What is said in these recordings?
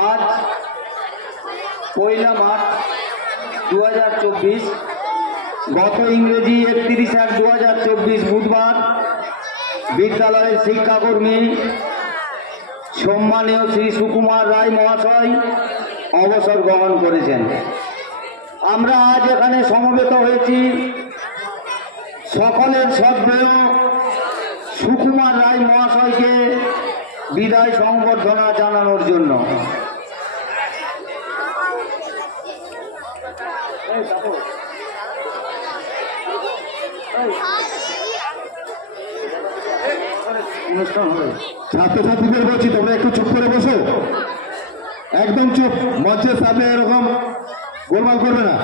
आज 1 मार्च 2024 गत इंग्रेजी 31/1/2024 बुधवार विद्यालय शिक्षाकर्मी सम्मानीय श्री सुकुमार राय महाशय अवसर ग्रहण करेছেন। আমরা আজ এখানে সমবেত হয়েছি সকলের শ্রদ্ধেয় সুকুমার রায় মহাশয়কে বিদায় সংবর্ধনা জানানোর জন্য। অনুষ্ঠান হবে। ছাত্রছাত্রীদের বলছি তোমরা একটু চুপ করে বসো, একদম চুপ। মঞ্চের সামনে এরকম গোলমাল করবে না।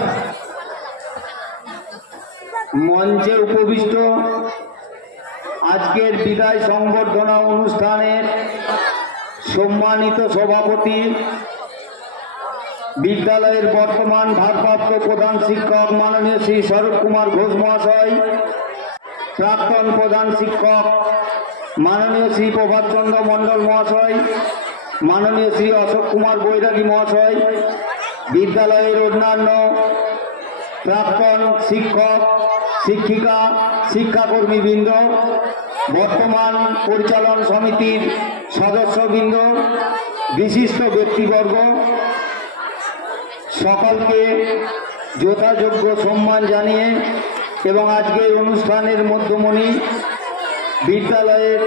মঞ্চে উপবিষ্ট আজকের বিদায় সংবর্ধনা অনুষ্ঠানের সম্মানিত সভাপতি বিদ্যালয়ের বর্তমান ভারপ্রাপ্ত প্রধান শিক্ষক মাননীয় শ্রী স্বরূপ কুমার ঘোষ মহাশয়, প্রাক্তন প্রধান শিক্ষক মাননীয় শ্রী প্রভাত চন্দ্র মণ্ডল মহাশয়, মাননীয় শ্রী অশোক কুমার বৈরাগী মহাশয়, বিদ্যালয়ের অন্যান্য প্রাক্তন শিক্ষক শিক্ষিকা শিক্ষাকর্মীবৃন্দ, বর্তমান পরিচালন সমিতির সদস্যবৃন্দ, বিশিষ্ট ব্যক্তিবর্গ, সকলকে যথাযোগ্য সম্মান জানিয়ে এবং আজকের অনুষ্ঠানের মধ্যমণি বিদ্যালয়ের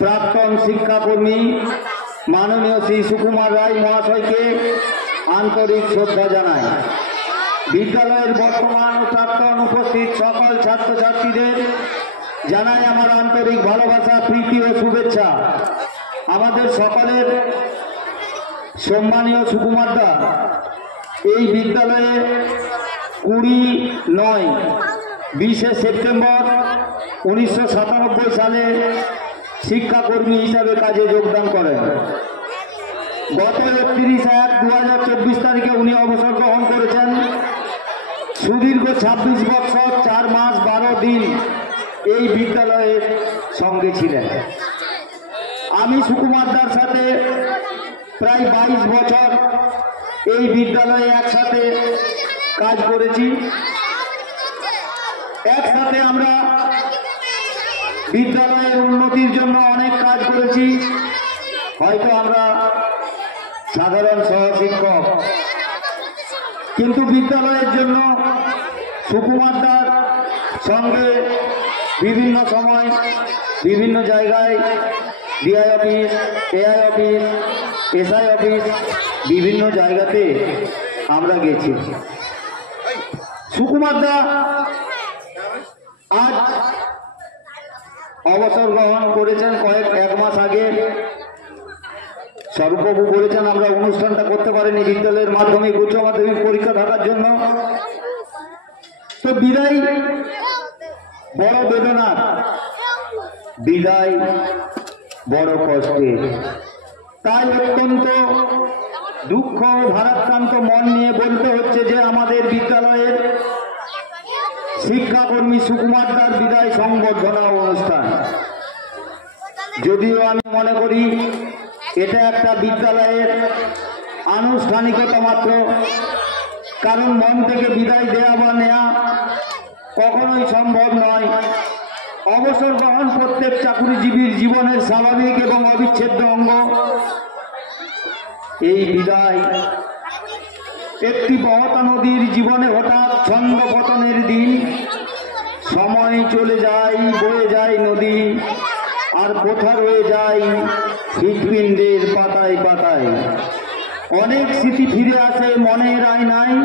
প্রাক্তন শিক্ষাকর্মী মাননীয় শ্রী সুকুমার রায় মহাশয়কে আন্তরিক শ্রদ্ধা জানাই। বিদ্যালয়ের বর্তমান ও প্রাক্তন উপস্থিত সকল ছাত্রছাত্রীদের জানাই আমার আন্তরিক ভালোবাসা, প্রীতি ও শুভেচ্ছা। আমাদের সকলের সম্মানীয় সুকুমার দা এই বিদ্যালয়ে 20 সেপ্টেম্বর 1997 সালে শিক্ষাকর্মী হিসাবে কাজে যোগদান করেন। গত 31/1/2024 তারিখে উনি অবসর গ্রহণ করেছেন। সুদীর্ঘ 26 বছর 4 মাস 12 দিন এই বিদ্যালয়ের সঙ্গে ছিলেন। আমি সুকুমার দার সাথে প্রায় 22 বছর এই বিদ্যালয়ে একসাথে কাজ করেছি। একসাথে আমরা বিদ্যালয়ের উন্নতির জন্য অনেক কাজ করেছি। হয়তো আমরা সাধারণ সহশিক্ষক, কিন্তু বিদ্যালয়ের জন্য সুকুমার দার সঙ্গে বিভিন্ন সময় বিভিন্ন জায়গায় DI office, AI office, SI office বিভিন্ন জায়গাতে আমরা গেছি। সুকুমার দা আজ অবসর গ্রহণ করেছেন এক মাস আগে। স্বরূপবাবু বলেছেন আমরা অনুষ্ঠানটা করতে পারিনি বিদ্যালয়ের মাধ্যমিক উচ্চ মাধ্যমিক পরীক্ষা থাকার জন্য। তো বিদায় বড় বেদনার, বিদায় বড় কষ্টের। তাই অত্যন্ত দুঃখ ও ভারাক্রান্ত মন নিয়ে বলতে হচ্ছে যে আমাদের বিদ্যালয়ের শিক্ষাকর্মী সুকুমার দার বিদায় সংবর্ধনা অনুষ্ঠান। যদিও আমি মনে করি এটা একটা বিদ্যালয়ের আনুষ্ঠানিকতা মাত্র, কারণ মন থেকে বিদায় দেওয়া বা নেওয়া কখনোই সম্ভব নয়। অবসর গ্রহণ প্রত্যেক চাকুরিজীবীর জীবনের স্বাভাবিক এবং অবিচ্ছেদ্য অঙ্গ। এই বিদায় একটি বহতা নদীর জীবনে হঠাৎ ছন্দ পতনের দিন। সময় চলে যায়, বয়ে যায় নদী, আর কোথা রয়ে যায় হৃৎপিণ্ডের পাতায় পাতায়। অনেক স্মৃতি ফিরে আসে মনের আয়নায়।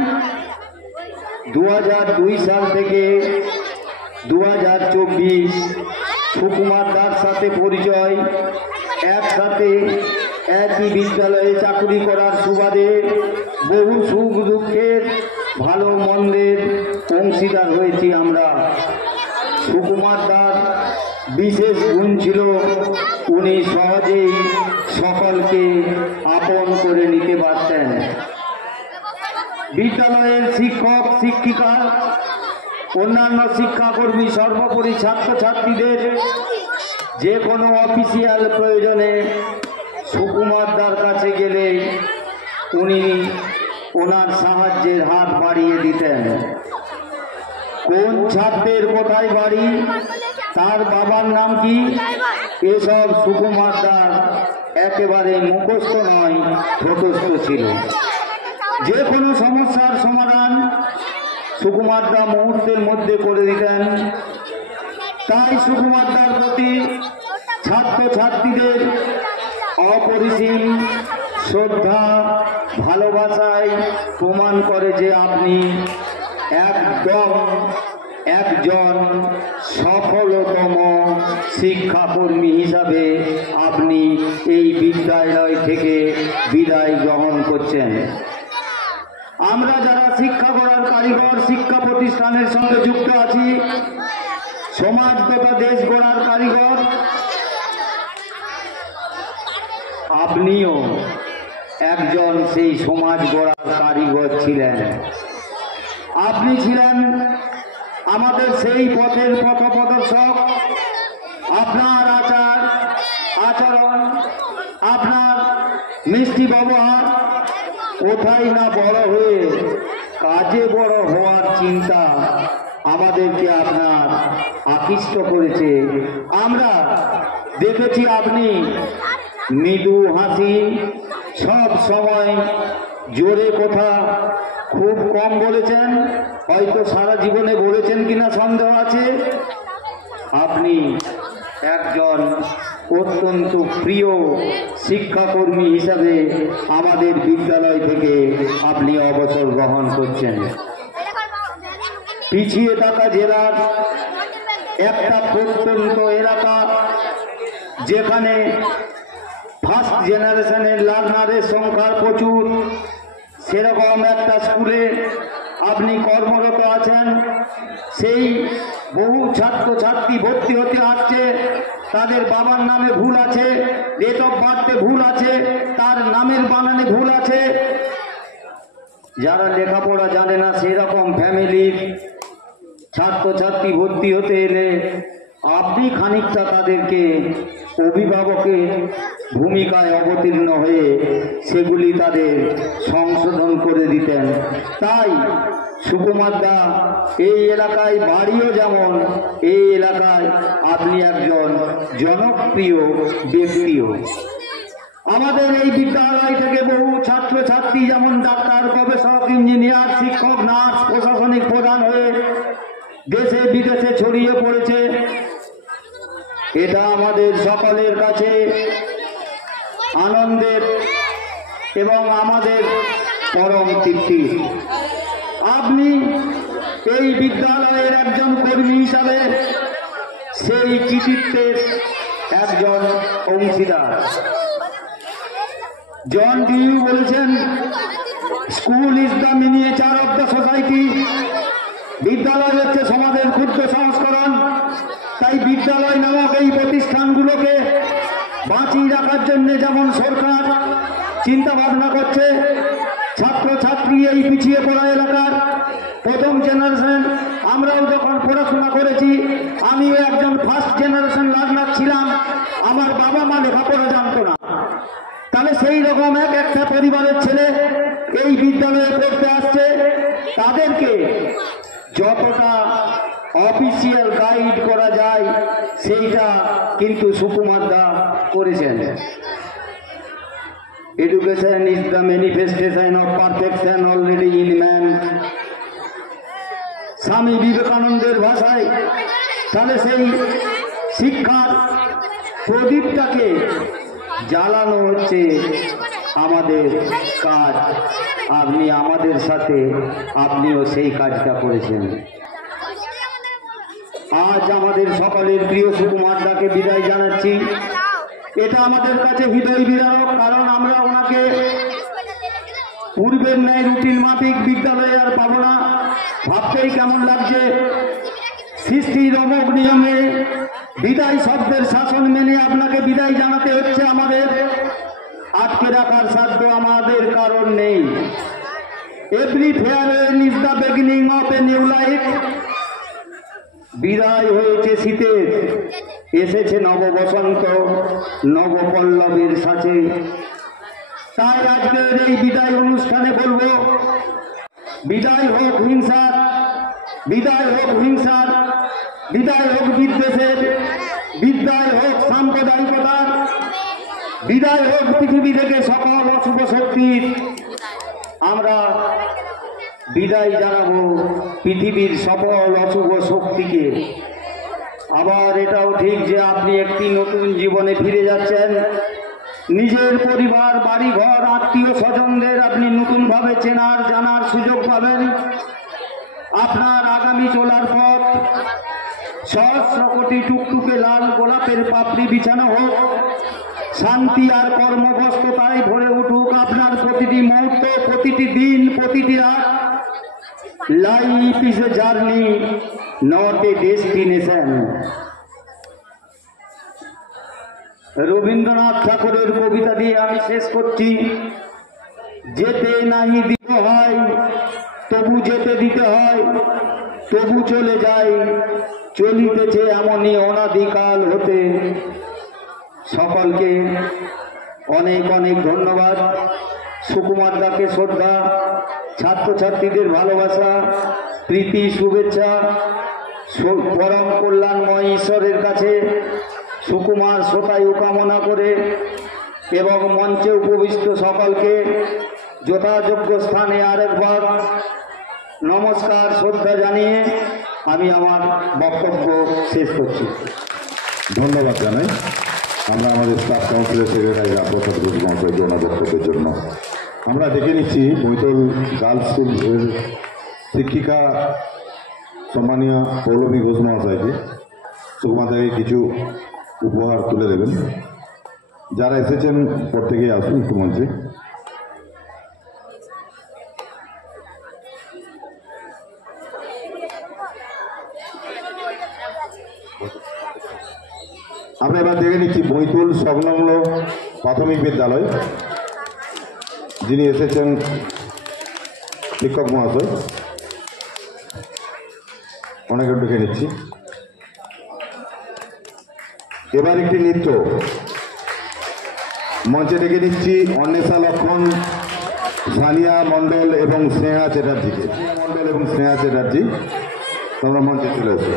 2002 সাল থেকে 2024 সুকুমার দার সাথে পরিচয়। একসাথে একই বিদ্যালয়ে চাকরি করার সুবাদে বহু সুখ দুঃখের ভালো মন্দের অংশীদার হয়েছি আমরা। সুকুমার দার বিশেষ গুণ ছিল উনি সহজেই সকলকে আপন করে নিতে পারতেন। বিদ্যালয়ের শিক্ষক শিক্ষিকা অন্যান্য শিক্ষাকর্মী, সর্বোপরি ছাত্রছাত্রীদের যে কোনো অফিসিয়াল প্রয়োজনে সুকুমার দার কাছে গেলে উনি ওনার সাহায্যের হাত বাড়িয়ে দিতেন। কোন ছাত্রের কোথায় বাড়ি, তার বাবার নাম কি, এসব সুকুমার দার একেবারে মুখস্থ নয়, ঠোঁটস্থ ছিল। যে কোনো সমস্যার সমাধান সুকুমার দা মুহূর্তের মধ্যে করে দিতেন। তাই সুকুমার দার প্রতি ছাত্রছাত্রীদের অপরিসীম শ্রদ্ধা ভালোবাসায় প্রমাণ করে যে আপনি একদম একজন সফলতম শিক্ষাকর্মী হিসাবে আপনি এই বিদ্যালয় থেকে বিদায় গ্রহণ করছেন। আমরা যারা শিক্ষা গড়ার কারিগর, শিক্ষা প্রতিষ্ঠানের সঙ্গে যুক্ত আছি, সমাজ তথা দেশ গড়ার কারিগর, আপনিও একজন সেই সমাজ গড়ার কারিগর ছিলেন। আপনি ছিলেন আমাদের সেই পথের পথপ্রদর্শক। আপনার আচার আচরণ, আপনার মিষ্টি ব্যবহার কোথায় না বড় হয়ে কাজে বড় হওয়ার চিন্তা আমাদেরকে আপনার আকৃষ্ট করেছে। আমরা দেখেছি আপনি মৃদু হাসি, সব সময় জোরে কথা খুব কম বলেছেন, হয়তো সারা জীবনে বলেছেন কিনা সন্দেহ আছে। আপনি একজন অত্যন্ত প্রিয় শিক্ষাকর্মী হিসাবে আমাদের বিদ্যালয় থেকে আপনি অবসর গ্রহণ করছেন। পিছিয়ে থাকা জেলার একটা প্রত্যন্ত এলাকা, যেখানে ফার্স্ট জেনারেশনের লার্নারের সংখ্যা প্রচুর, সেরকম একটা স্কুলে আপনি কর্মরত আছেন। সেই বহু ছাত্রছাত্রী ভর্তি হতে আসছে, তাদের বাবার নামে ভুল আছে, ডেট অফ বার্থে ভুল আছে, তার নামের বানানে ভুল আছে। যারা লেখাপড়া জানে না সেরকম ফ্যামিলির ছাত্রছাত্রী ভর্তি হতে এলে আপনি খানিকটা তাদেরকে অভিভাবকের ভূমিকায় অবতীর্ণ হয়ে সেগুলি তাদের সংশোধন করে দিতেন। তাই সুকুমার দা এই এলাকায় বাড়িও যেমন, এই এলাকায় আপনি একজন জনপ্রিয় ব্যক্তিও। আমাদের এই বিদ্যালয় থেকে বহু ছাত্রছাত্রী যেমন ডাক্তার, গবেষক, ইঞ্জিনিয়ার, শিক্ষক, নার্স, প্রশাসনিক প্রধান হয়ে দেশে বিদেশে ছড়িয়ে পড়েছে। এটা আমাদের সকলের কাছে আনন্দের এবং আমাদের পরম তৃপ্তি। আপনি এই বিদ্যালয়ের একজন কর্মী হিসাবে সেই কৃতিত্বের একজন অংশীদার। জন ডিউ বলেছেন, school is the miniature of the society. বিদ্যালয় হচ্ছে সমাজের ক্ষুদ্র সংস্করণ। তাই বিদ্যালয় নামক এই প্রতিষ্ঠানগুলোকে বাঁচিয়ে রাখার জন্য যেমন সরকার চিন্তা ভাবনা করছে, ছাত্রছাত্রী এই পিছিয়ে পড়া এলাকার প্রথম জেনারেশন, আমরাও যখন পড়াশোনা করেছি, আমিও একজন ফার্স্ট জেনারেশন লার্নার ছিলাম। আমার বাবা মা লেখাপড়া জানতো না। তাহলে সেই রকম একটা পরিবারের ছেলে এই বিদ্যালয়ে পড়তে আসছে, তাদেরকে যতটা অফিসিয়াল গাইড করা যায় সেইটা কিন্তু সুকুমার দা করেছেন। Education is the manifestation of perfection already in man. স্বামী বিবেকানন্দের ভাষায়। তাহলে সেই শিক্ষার প্রদীপটাকে জ্বালানো হচ্ছে আমাদের কাজ। আপনি আমাদের সাথে আপনিও সেই কাজটা করেছেন। আজ আমাদের সকলের প্রিয় সুকুমার দাকে বিদায় জানাচ্ছি। এটা আমাদের কাছে হৃদয় বিদারক, কারণ আমরা ওনাকে পূর্বের ন্যায় রুটিন মাফিক বিদ্যালয়ে আর পাবো না। ভাবতেই কেমন লাগছে। সৃষ্টির অমোঘ নিয়মে বিদায় শব্দের শাসন মেনে আপনাকে বিদায় জানাতে হচ্ছে আমাদের। আটকে রাখার সাধ্য আমাদের কারণ নেই। Every farewell is the beginning of a new life. বিদায় হয়েছে শীতের, এসেছে নব বসন্ত, নবপল্লবের সাথে। তাই আজকের এই বিদায় অনুষ্ঠানে বলবো, বিদায় হোক হিংসার, বিদায় হোক হিংসার, বিদায় হোক বিদ্বেষের, বিদায় হোক সাম্প্রদায়িকতার, বিদায় হোক পৃথিবী থেকে সকল অশুভ শক্তির। আমরা বিদায় জানাবো পৃথিবীর সকল অশুভ শক্তিকে। আবার এটাও ঠিক যে আপনি একটি নতুন জীবনে ফিরে যাচ্ছেন। নিজের পরিবার, বাড়িঘর, আত্মীয় স্বজনদের আপনি নতুনভাবে চেনার জানার সুযোগ পাবেন। আপনার আগামী চলার পথ সহস্র কোটি টুকটুকে লাল গোলাপের পাপড়ি বিছানো হোক, শান্তি আর কর্মব্যস্ততায় ভরে উঠুক আপনার প্রতিটি মুহূর্ত, প্রতিটি দিন, প্রতিটি রাত। Life is a journey, not a destination. Rabindranath ঠাকুরের কবিতা দিয়ে আমি শেষ করছি। যেতে নাহি দিতে হয়, তবু যেতে দিতে হয়, তবু চলে যায়, চলিতেছে এমনই অনাদিকাল হতে। সকলকে অনেক অনেক ধন্যবাদ। সুকুমার দাকে শ্রদ্ধা, ছাত্রছাত্রীদের ভালোবাসা, প্রীতি, শুভেচ্ছা। পরম কল্যাণময় ঈশ্বরের কাছে সুকুমার শতায়ু কামনা করে এবং মঞ্চে উপবিষ্ট সকলকে যথাযোগ্য স্থানে আরেকবার নমস্কার, শ্রদ্ধা জানিয়ে আমি আমার বক্তব্য শেষ করছি। ধন্যবাদ জানাই আমরা আমাদের স্টাফ কাউন্সিলের সেক্রেটারি রামপ্রসাদ ঘোষ মহাশয়কে ওনার বক্তব্যের জন্য। আমরা দেখে নিচ্ছি বৈতল গার্লস স্কুলের শিক্ষিকা সম্মানীয় পৌলমী ঘোষ মহাশয়কে সুকুমার দাকে কিছু উপহার তুলে দেবেন। যারা এসেছেন প্রত্যেকেই আসুন একটু মঞ্চে। আমরা এবার দেখে নিচ্ছি বৈতুল সংলগ্ন প্রাথমিক বিদ্যালয়, যিনি এসেছেন শিক্ষক মহাশয়, অনেকে দেখে নিচ্ছি। এবার একটি নৃত্য মঞ্চে ডেকে নিচ্ছি অন্বেষা লক্ষণ, সানিয়া মণ্ডল এবং স্নেহা চ্যাটার্জিকে। মণ্ডল এবং স্নেহা চ্যাটার্জি তোমরা মঞ্চে চলে এসো।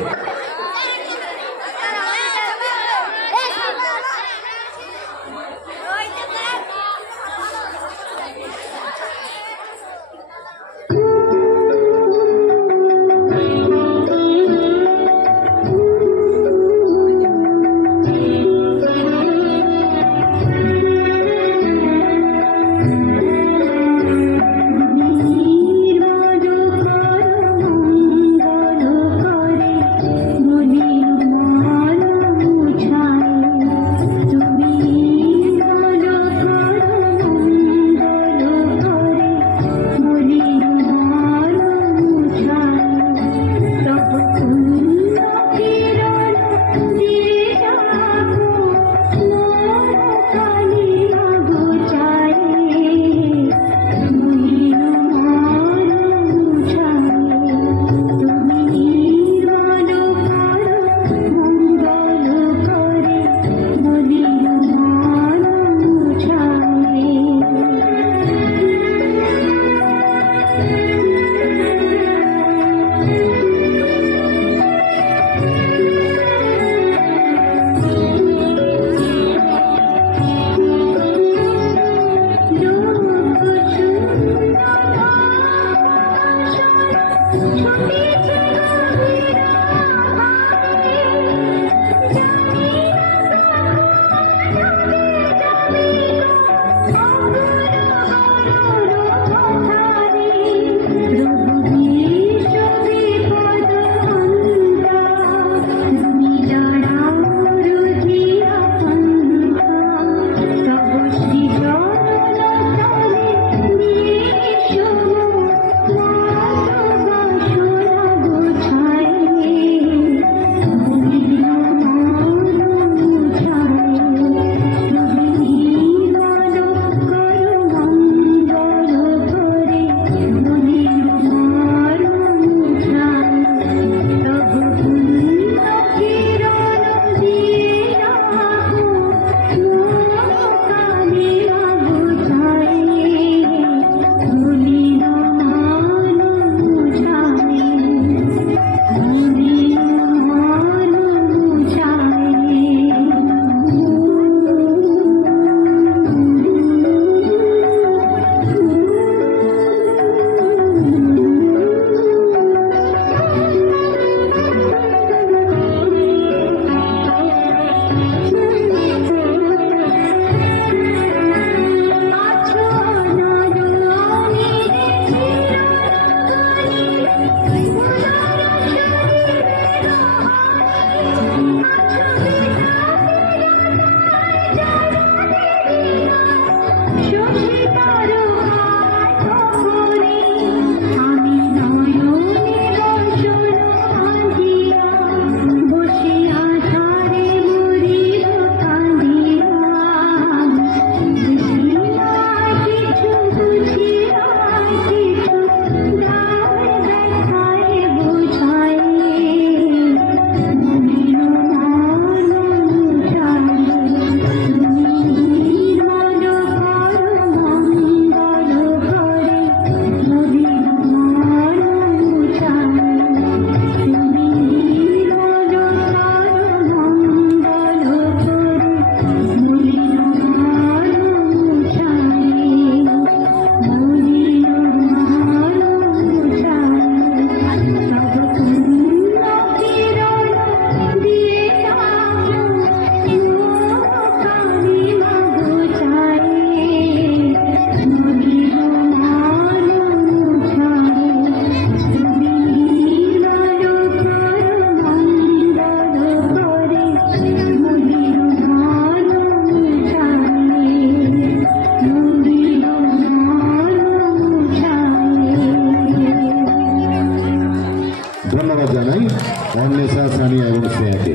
অন্বেষা, সানি এবং স্নেহাকে।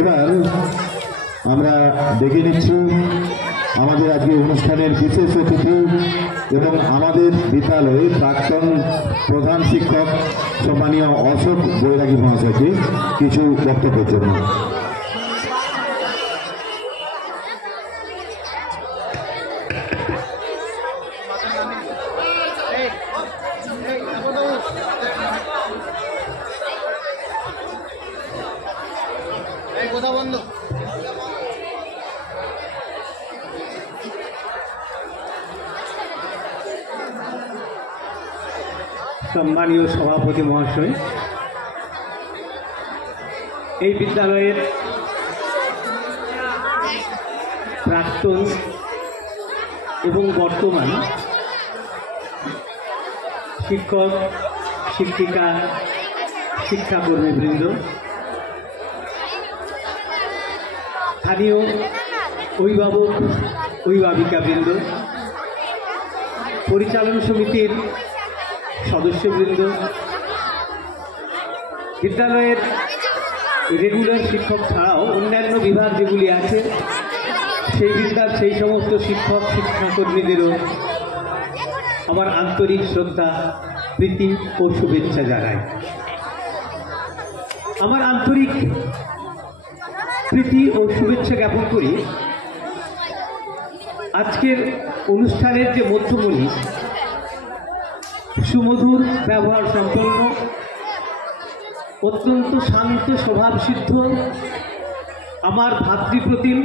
এবার আমরা দেখে নিচ্ছি আমাদের আজকে অনুষ্ঠানের বিশেষ অতিথি এবং আমাদের বিদ্যালয়ের প্রাক্তন প্রধান শিক্ষক সম্মানীয় অশোক বৈরাগী মহাশয়কে কিছু বক্তব্যের জন্য। সম্মানীয় সভাপতি মহাশয়, এই বিদ্যালয়ের প্রাক্তন এবং বর্তমান শিক্ষক, শিক্ষিকা, শিক্ষাকর্মীবৃন্দ, স্থানীয় অভিভাবক, অভিভাবিকাবৃন্দ, পরিচালন সমিতির সদস্যবৃন্দ, বিদ্যালয়ের রেগুলার শিক্ষক ছাড়াও অন্যান্য বিভাগ যেগুলি আছে সেই সমস্ত শিক্ষক, শিক্ষাকর্মীদেরও আমার আন্তরিক শ্রদ্ধা, প্রীতি ও শুভেচ্ছা জানাই। আমার আন্তরিক প্রীতি ও শুভেচ্ছা জ্ঞাপন করি আজকের অনুষ্ঠানের যে মধ্যমণি, সুমধুর ব্যবহার সম্পন্ন, অত্যন্ত শান্ত স্বভাবসিদ্ধ আমার ভাতৃপ্রতিম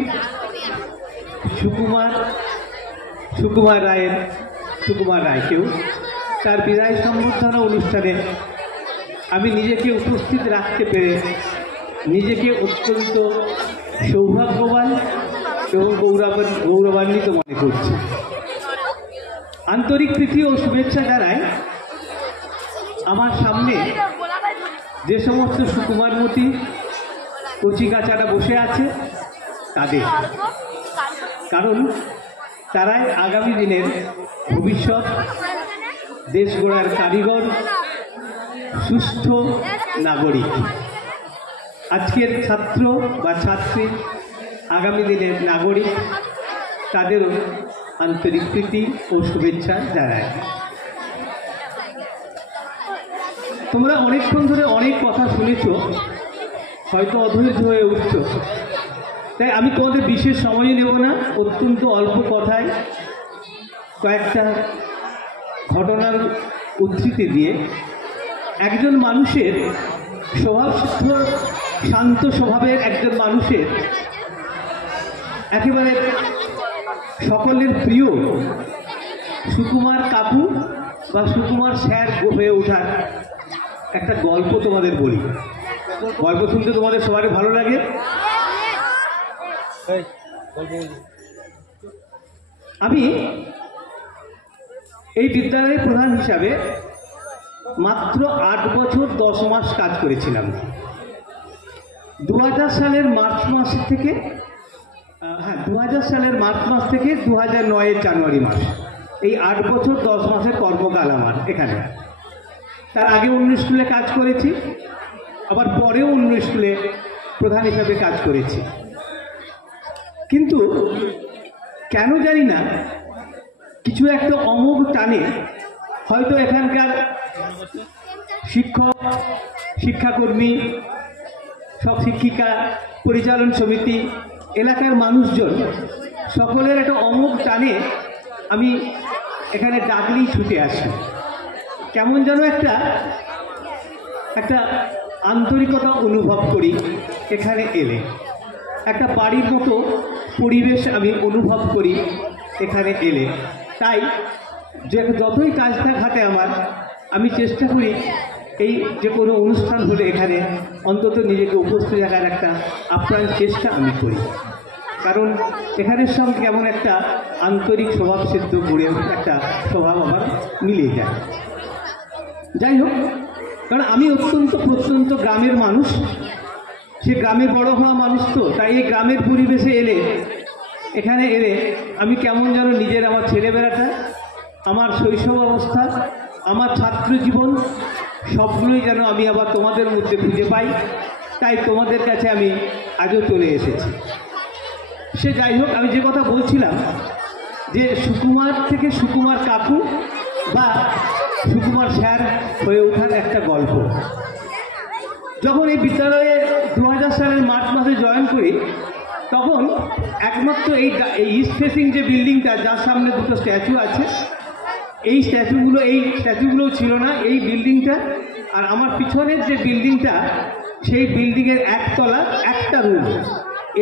সুকুমার রায়কেও তার বিদায় সম্বর্ধনা অনুষ্ঠানে আমি নিজেকে উপস্থিত রাখতে পেরে নিজেকে অত্যন্ত সৌভাগ্যবান এবং গৌরবান্বিত মনে করছি। আন্তরিক প্রীতি ও শুভেচ্ছা জানাই আমার সামনে যে সমস্ত সুকুমারমতী কচিকাচারা বসে আছে তাদের, কারণ তারাই আগামী দিনের ভবিষ্যৎ, দেশ গড়ার কারিগর, সুস্থ নাগরিক। আজকের ছাত্র বা ছাত্রী আগামী দিনের নাগরিক, তাদেরও আন্তরিক প্রীতি ও শুভেচ্ছা জানায়। তোমরা অনেকক্ষণ ধরে অনেক কথা শুনেছ, হয়তো অধৈর্য হয়ে উঠছ, তাই আমি তোমাদের বিশেষ সময় নেব না। অত্যন্ত অল্প কথায় কয়েকটা ঘটনার উদ্ধৃতি দিয়ে একজন মানুষের স্বভাবসিদ্ধ শান্ত স্বভাবের একজন মানুষের একেবারে সকলের প্রিয় সুকুমার কাকু বা সুকুমার স্যার হয়ে ওঠার একটা গল্প তোমাদের বলি। গল্প শুনতে তোমাদের সবারই ভালো লাগে। আমি এই বিদ্যালয়ের প্রধান হিসাবে মাত্র 8 বছর 10 মাস কাজ করেছিলাম। 2000 সালের মার্চ মাস থেকে 2009-এর জানুয়ারি মাস, এই 8 বছর 10 মাসের কর্মকাল আমার এখানে। তার আগে অন্য স্কুলে কাজ করেছি, আবার পরেও অন্য স্কুলে প্রধান হিসাবে কাজ করেছি। কিন্তু কেন জানি না কিছু একটা অমোঘ টানে হয়তো এখানকার শিক্ষক, শিক্ষাকর্মী, সব শিক্ষিকা, পরিচালন সমিতি, এলাকার মানুষজন সকলের একটা অমোঘ টানে আমি এখানে ডাকলেই ছুটে আসি। কেমন যেন একটা আন্তরিকতা অনুভব করি এখানে এলে, একটা বাড়ির মতো পরিবেশ আমি অনুভব করি এখানে এলে। তাই যতই কাজ থাক হাতে আমার, আমি চেষ্টা করি এই যে কোনো অনুষ্ঠান হলে এখানে অন্তত নিজেকে উপস্থিত রাখার একটা আপ্রাণ চেষ্টা আমি করি, কারণ এখানের সঙ্গে কেমন একটা আন্তরিক স্বভাবসিদ্ধ গড়ে একটা স্বভাব আমার মিলে যায়। যাই হোক, কারণ আমি প্রত্যন্ত গ্রামের মানুষ, সে গ্রামে বড় হওয়া মানুষ, তো তাই এই গ্রামের পরিবেশে এখানে এলে আমি কেমন যেন নিজের আমার ছেলেবেলাটা, আমার শৈশব অবস্থা, আমার ছাত্র জীবন সবগুলোই যেন আমি আবার তোমাদের মধ্যে খুঁজে পাই, তাই তোমাদের কাছে আমি আজও চলে এসেছি। সে যাই হোক, আমি যে কথা বলছিলাম যে সুকুমার থেকে সুকুমার কাকু বা সুকুমার স্যার হয়ে ওঠার একটা গল্প। যখন এই বিদ্যালয়ে 2000 সালের মার্চ মাসে জয়েন করি, তখন একমাত্র এই ইস্ট ফেসিং যে বিল্ডিংটা, যার সামনে দুটো স্ট্যাচু আছে, এই স্ট্যাচুগুলো ছিল না। এই বিল্ডিংটা আর আমার পিছনের যে বিল্ডিংটা, সেই বিল্ডিংয়ের একতলা একটা রুম,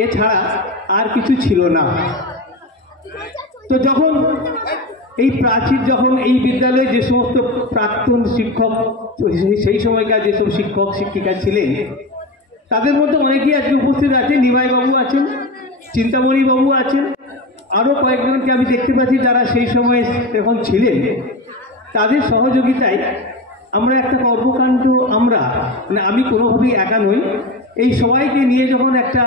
এছাড়া আর কিছু ছিল না। তো যখন এই প্রাচীর, যখন এই বিদ্যালয়ে যে সমস্ত প্রাক্তন শিক্ষক, সেই সময়কার যেসব শিক্ষক শিক্ষিকা ছিলেন, তাদের মধ্যে অনেকেই আজকে উপস্থিত আছে। নিমাইবাবু আছেন, চিন্তামণিবাবু আছেন, আরও কয়েকজনকে আমি দেখতে পাচ্ছি যারা সেই সময়ে এখন ছিলেন। তাদের সহযোগিতায় আমরা একটা কর্মকাণ্ড, আমি কোনোভাবেই একা নই, এই সবাইকে নিয়ে যখন একটা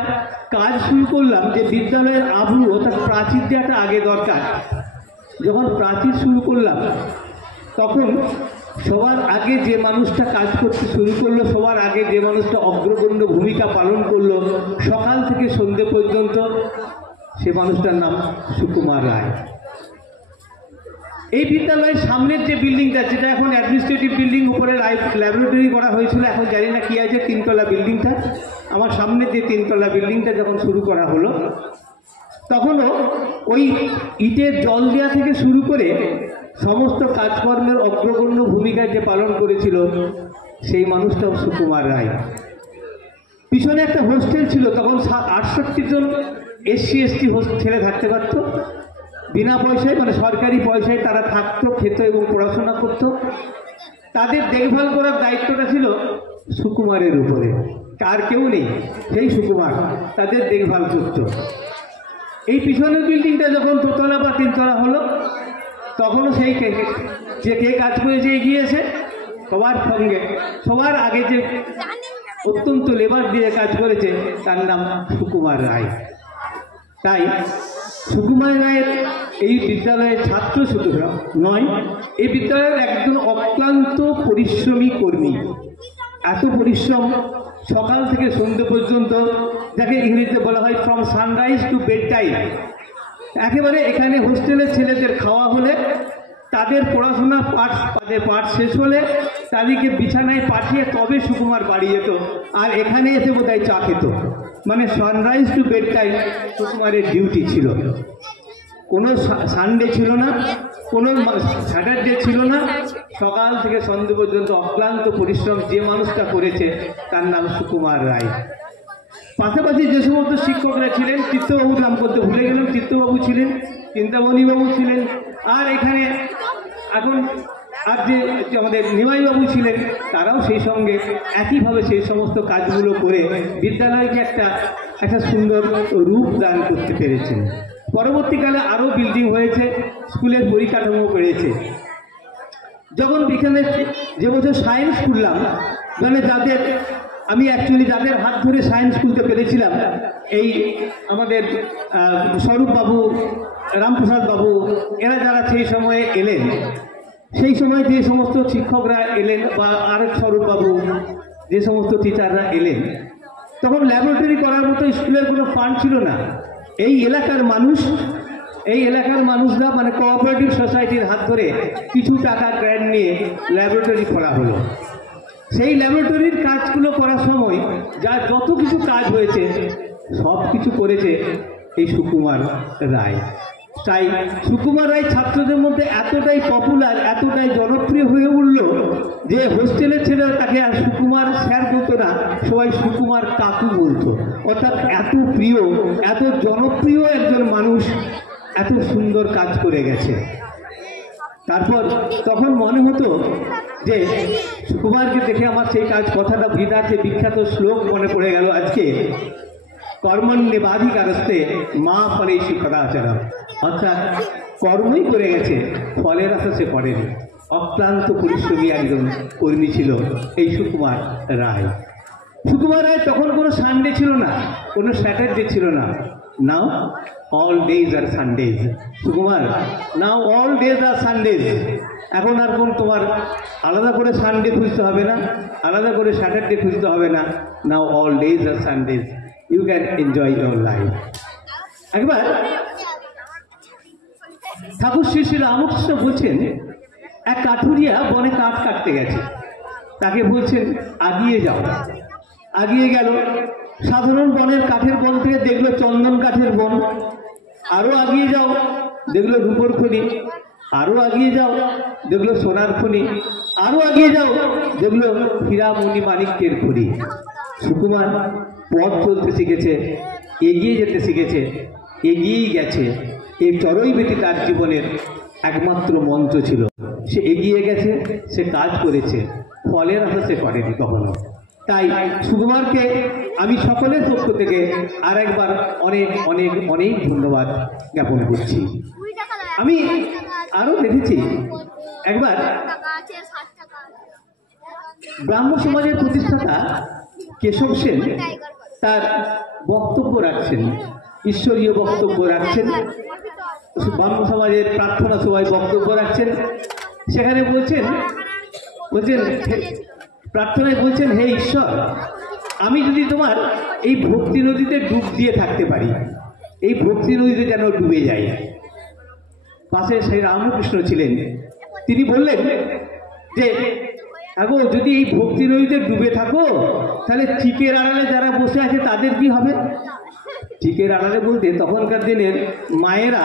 কাজ শুরু করলাম যে বিদ্যালয়ের আবু অর্থাৎ প্রাচীর দেওয়াটা আগে দরকার। যখন প্রাচীর শুরু করলাম, তখন সবার আগে যে মানুষটা কাজ করতে শুরু করলো, সবার আগে যে মানুষটা অগ্রগণ্য ভূমিকা পালন করলো সকাল থেকে সন্ধ্যে পর্যন্ত, সে মানুষটার নাম সুকুমার রায়। এই বিদ্যালয়ের সামনের যে বিল্ডিংটা, যেটা এখন অ্যাডমিনিস্ট্রেটিভ বিল্ডিং, উপরে ল্যাবরেটরি করা হয়েছিল, এখন জানি না কি আছে, 3তলা বিল্ডিংটা, আমার সামনে যে 3তলা বিল্ডিংটা যখন শুরু করা হলো, তখনও ওই ইটের জল দেওয়া থেকে শুরু করে সমস্ত কাজকর্মের অগ্রগণ্য ভূমিকা যে পালন করেছিল, সেই মানুষটাও সুকুমার রায়। পিছনে একটা হোস্টেল ছিল, তখন 68 জন SC/ST ছেলে থাকতে পারত, বিনা পয়সায়, মানে সরকারি পয়সায় তারা থাকতো, খেত এবং পড়াশোনা করত। তাদের দেখভাল করার দায়িত্বটা ছিল সুকুমারের উপরে, আর কেউ নেই, সেই সুকুমার তাদের দেখভাল করত। এই পিছনের বিল্ডিংটা যখন 2তলা বা 3তলা হলো, তখনও সেই যে কে কাজ করেছে এগিয়েছে, সবার সঙ্গে সবার আগে যে অত্যন্ত লেবার দিয়ে কাজ করেছে, তার নাম সুকুমার রায়। তাই সুকুমার রায়ের এই বিদ্যালয়ের ছাত্র শুধু নয়, এই বিদ্যালয়ের একজন অক্লান্ত পরিশ্রমী কর্মী। এত পরিশ্রম, সকাল থেকে সন্ধ্যে পর্যন্ত, যাকে ইংরেজিতে বলা হয় from sunrise to bed time. একেবারে এখানে হোস্টেলের ছেলেদের খাওয়া হলে, তাদের পড়াশোনা পাঠ শেষ হলে তাদেরকে বিছানায় পাঠিয়ে তবে সুকুমার বাড়ি যেত, আর এখানে এসে বোধহয় চা খেত। মানে সানরাইজ টু বেড টাইম সুকুমারের ডিউটি ছিল। কোনো সানডে ছিল না, কোনো স্যাটারডে ছিল না, সকাল থেকে সন্ধ্যে পর্যন্ত অক্লান্ত পরিশ্রম যে মানুষটা করেছে, তার নাম সুকুমার রায়। পাশাপাশি যে সমস্ত শিক্ষকরা ছিলেন, চিত্তবাবুর নাম করতে ভুলে গেলাম, চিত্তবাবু ছিলেন, চিন্তামণিবাবু ছিলেন, আর এখানে এখন আর যে আমাদের নিমাইবাবু ছিলেন, তারাও সেই সঙ্গে একইভাবে সেই সমস্ত কাজগুলো করে বিদ্যালয়কে একটা সুন্দর রূপ দান করতে পেরেছেন। পরবর্তীকালে আরও বিল্ডিং হয়েছে, স্কুলের পরিকাঠামো বেড়েছে। যখন এখানে যে বছর সায়েন্স খুললাম, মানে আমি অ্যাকচুয়ালি যাদের হাত ধরে সায়েন্স খুলতে পেরেছিলাম, এই আমাদের স্বরূপবাবু, রামপ্রসাদ বাবু, এরা যারা সেই সময়ে এলেন, সেই সময় যে সমস্ত শিক্ষকরা এলেন বা আরেক স্বরূপবাবু, যে সমস্ত টিচাররা এলেন, তখন ল্যাবরেটরি করার মতো স্কুলের কোনো ফান্ড ছিল না। এই এলাকার মানুষরা মানে কোঅপারেটিভ সোসাইটির হাত ধরে কিছু টাকা গ্র্যান্ট নিয়ে ল্যাবরেটরি করা হলো। সেই ল্যাবরেটরির কাজগুলো করার সময় যত কিছু কাজ হয়েছে, সব কিছু করেছে এই সুকুমার রায়। তাই সুকুমার রায় ছাত্রদের মধ্যে এতটাই পপুলার, এতটাই জনপ্রিয় হয়ে উঠল যে হোস্টেলের ছেলেরা তাকে আর সুকুমার স্যার বলতো না, সবাই সুকুমার কাকু বলতো। অর্থাৎ এত প্রিয়, এত জনপ্রিয় একজন মানুষ এত সুন্দর কাজ করে গেছে। তারপর তখন মনে হতো যে সুকুমারকে দেখে আমার সেই কথাটা গীতার যে বিখ্যাত শ্লোক মনে পড়ে গেল আজকে, কর্মণ্যেবাধিকারস্তে মা ফলেষু কদাচন। অর্থাৎ কর্মই করে গেছে, ফলের আশা সে করেনি। অক্লান্ত পরিশ্রমী একজন কর্মী ছিল এই সুকুমার রায়। সুকুমার রায় তখন কোনো সানডে ছিল না, কোনো স্যাটারডে ছিল না। Now all days are Sundays. Sukumar, now all days are Sundays. এখন আর কোন তোমার আলাদা করে সানডে খুঁজতে হবে না, আলাদা করে স্যাটারডে খুঁজতে হবে না। Now all days are Sundays, you can enjoy your life. একবার ঠাকুর শ্রী শ্রী রামকৃষ্ণ বলছেন, এক কাঠুরিয়া বনে কাঠ কাটতে গেছে, তাকে বলছেন আগিয়ে যাও। আগিয়ে গেল, সাধারণ বনের কাঠের বন থেকে দেখলো চন্দন কাঠের বন। আরো আগিয়ে যাও, দেখলো রূপোর খনি। আরো আগিয়ে যাও, দেখলো সোনার খনি। আরো আগিয়ে যাও, দেখলো হীরামণি মাণিক্যের খনি। সুকুমার পথ চলতে শিখেছে, এগিয়ে যেতে শিখেছে, এগিয়েই গেছে। এই চড়ই বেটি তার জীবনের একমাত্র মন্ত্র ছিল। সে এগিয়ে গেছে, সে কাজ করেছে, ফলের আশা সে করেনি কখনো। তাই সুকুমারকে আমি সকলের পক্ষ থেকে আরেকবার অনেক অনেক অনেক ধন্যবাদ জ্ঞাপন করছি। আমি আরো দেখেছি, একবার ব্রাহ্ম সমাজের প্রতিষ্ঠাতা কেশব সেন তার বক্তব্য রাখছেন, ঈশ্বরীয় বক্তব্য রাখছেন, ব্রাহ্ম সমাজের প্রার্থনা সভায় বক্তব্য রাখছেন। সেখানে বলছেন প্রার্থনায় বলছেন, হে ঈশ্বর, আমি যদি তোমার এই ভক্তি নদীতে ডুব দিয়ে থাকতে পারি, এই ভক্তি নদীতে যেন ডুবে যাই। পাশে সেই রামকৃষ্ণ ছিলেন, তিনি বললেন যে আগো যদি এই ভক্তি নদীতে ডুবে থাকো, তাহলে চিকের আড়ালে যারা বসে আছে তাদের কি হবে? চিকের আড়ালে বলতে তখনকার দিনের মায়েরা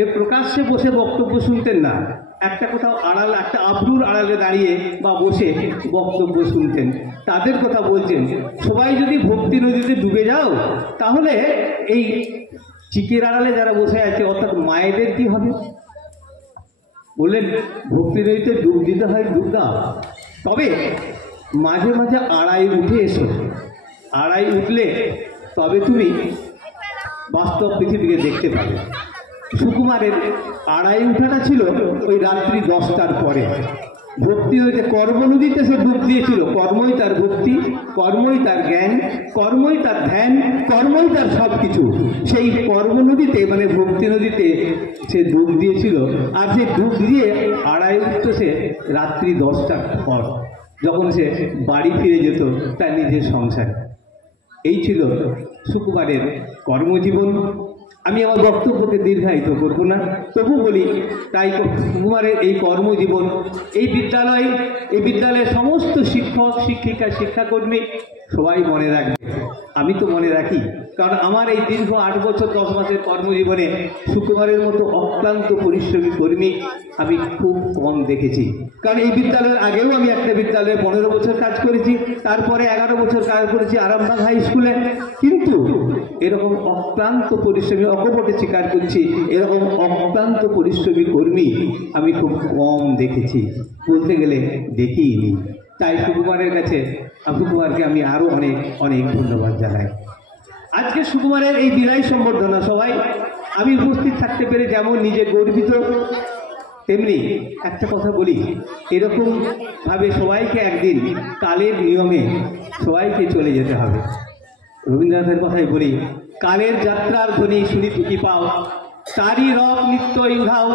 এ প্রকাশ্যে বসে বক্তব্য শুনতেন না, একটা কোথাও আড়াল, একটা আবরুর আড়ালে দাঁড়িয়ে বা বসে বক্তব্য শুনতেন। তাদের কথা বলছেন, সবাই যদি ভক্তি নদীতে ডুবে যাও, তাহলে এই চিকের আড়ালে যারা বসে আছে অর্থাৎ মায়েদের কি হবে? বললেন ভক্তি নদীতে ডুব দিতে হয়, ডুব দাও, তবে মাঝে মাঝে আড়াই উঠে এসো। আড়াই উঠলে তবে তুমি বাস্তব পৃথিবীকে দেখতে পাবে। সুকুমারের আড়াই উঠাটা ছিল ওই রাত্রি 10টার পরে। ভক্তি নদীতে, কর্ম নদীতে সে ডুব দিয়েছিল। কর্মই তার ভক্তি, কর্মই তার জ্ঞান, কর্মই তার ধ্যান, কর্মই তার সব কিছু। সেই কর্ম নদীতে মানে ভক্তি নদীতে সে ডুব দিয়েছিল। আর সে ডুব দিয়ে আড়াই উঠতো সে রাত্রি 10টার পর, যখন সে বাড়ি ফিরে যেত তার নিজের সংসারে। এই ছিল সুকুমারের কর্মজীবন। আমি আমার বক্তব্যকে দীর্ঘায়িত করব না, তবু বলি, তাই সুকুমারের এই কর্মজীবন, এই বিদ্যালয়ের সমস্ত শিক্ষক শিক্ষিকা শিক্ষাকর্মী সবাই মনে রাখবে। আমি তো মনে রাখি, কারণ আমার এই দীর্ঘ 8 বছর 10 মাসের কর্মজীবনে সুকুমারের মতো অক্লান্ত পরিশ্রমী কর্মী আমি খুব কম দেখেছি। কারণ এই বিদ্যালয়ের আগেও আমি একটা বিদ্যালয়ে 15 বছর কাজ করেছি, তারপরে 11 বছর কাজ করেছি আরামবাগ হাই স্কুলে। কিন্তু এরকম অক্লান্ত পরিশ্রমী, অকপটে স্বীকার করছি, এরকম অক্লান্ত পরিশ্রমী কর্মী আমি খুব কম দেখেছি, বলতে গেলে দেখিনি। তাই সুকুমারকে আমি আরো অনেক অনেক ধন্যবাদ জানাই। আজকে সুকুমারের এই বিদায় সম্বর্ধনা সবাই আমি উপস্থিত থাকতে পেরে যেমন নিজে গর্বিত, তেমনি একটা কথা বলি, এরকম ভাবে সবাইকে একদিন কালের নিয়মে সবাইকে চলে যেতে হবে। রবীন্দ্রনাথের কথাই বলি, কালের যাত্রার ধ্বনি শুনি টুকি পাও, তারই রব নিত্য ইউধাও,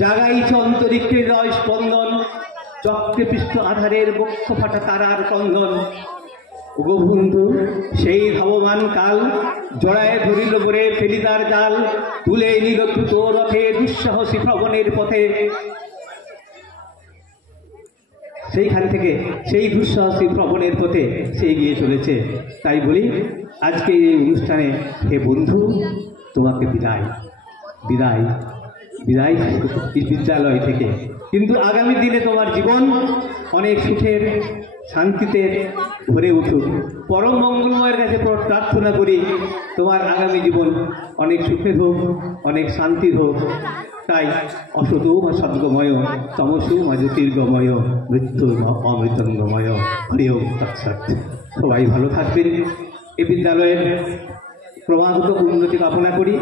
জাগাইছে অন্তরিক্ষে রয় স্পন্দন, চক্রে পৃষ্ঠ আধারের বক্ষ ফাটা তারার কন্দন। বন্ধু সেই ধাবমান কাল, জড়ায় ধরিল বরে ফেলিদার জাল, তুলে নিল দ্রুত রথে দুঃসাহসী ভ্রমণের পথে। সেইখান থেকে সেই দুঃসাহসী ভ্রমণের পথে সে এগিয়ে চলেছে। তাই বলি, আজকে এই অনুষ্ঠানে হে বন্ধু, তোমাকে বিদায় বিদায় বিদায় বিদ্যালয় থেকে। কিন্তু আগামী দিনে তোমার জীবন অনেক সুখের শান্তিতে ভরে উঠুক। পরম মঙ্গলময়ের কাছে প্রার্থনা করি তোমার আগামী জীবন অনেক সুখের হোক, অনেক শান্তির হোক। তাই অসতো বা সদ্গময়, তমসো বা জ্যোতির্গময়, মৃত্যু অমৃতঙ্গময়, হরি ওম তৎসৎ। সবাই ভালো থাকবেন। এই বিদ্যালয়ের ক্রমাগত উন্নতি কামনা করি,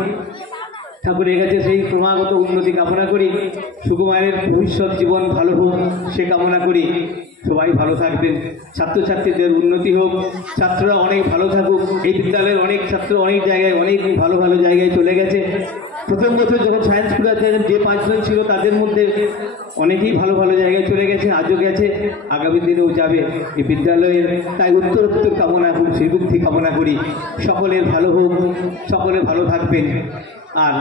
ঠাকুরের কাছে সেই ক্রমাগত উন্নতি কামনা করি। সুকুমারের ভবিষ্যৎ জীবন ভালো হোক সে কামনা করি। সবাই ভালো থাকবেন, ছাত্রছাত্রীদের উন্নতি হোক, ছাত্ররা অনেক ভালো থাকুক। এই বিদ্যালয়ের অনেক ছাত্র অনেক জায়গায়, অনেক ভালো ভালো জায়গায় চলে গেছে। প্রথম বছর যখন সায়েন্স স্কুলে যে 5 জন ছিল তাদের মধ্যে অনেকেই ভালো ভালো জায়গায় চলে গেছে, আজও গেছে, আগামী দিনেও যাবে এই বিদ্যালয়ের। তাই উত্তরোত্তর কামনা করি, শ্রীবুদ্ধি কামনা করি, সকলের ভালো হোক, সকলে ভালো থাকবেন। আর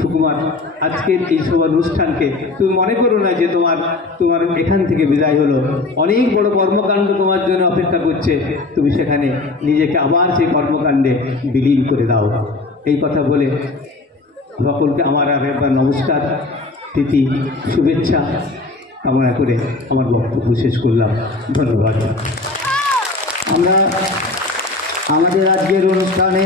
সুকুমার, আজকের এই সব অনুষ্ঠানকে তুমি মনে করো না যে তোমার এখান থেকে বিদায় হলো। অনেক বড় কর্মকাণ্ড তোমার জন্য অপেক্ষা করছে, তুমি সেখানে নিজেকে আবার সেই কর্মকাণ্ডে বিলীন করে দাও। এই কথা বলে সকলকে আমার আর একবার নমস্কার, প্রীতি, শুভেচ্ছা কামনা করে আমার বক্তব্য শেষ করলাম। ধন্যবাদ। আমরা আমাদের আজকের অনুষ্ঠানে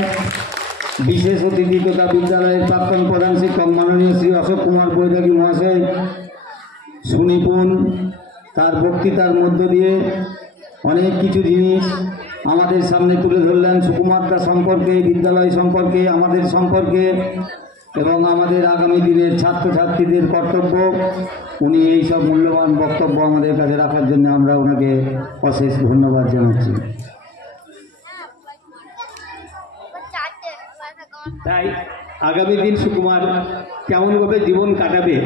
বিশেষ অতিথি তথা বিদ্যালয়ের প্রাক্তন প্রধান শিক্ষক মাননীয় শ্রী অশোক কুমার বৈরাগী মহাশয় সুনিপুণ তার বক্তৃতার মধ্য দিয়ে অনেক কিছু জিনিস আমাদের সামনে তুলে ধরলেন, সুকুমারটা সম্পর্কে, বিদ্যালয় সম্পর্কে, আমাদের সম্পর্কে এবং আমাদের আগামী দিনের ছাত্রছাত্রীদের কর্তব্য। উনি এই সব মূল্যবান বক্তব্য আমাদের কাছে রাখার জন্য আমরা ওনাকে অশেষ ধন্যবাদ জানাচ্ছি। তাই আগামী দিন সুকুমার কেমনভাবে জীবন কাটাবে,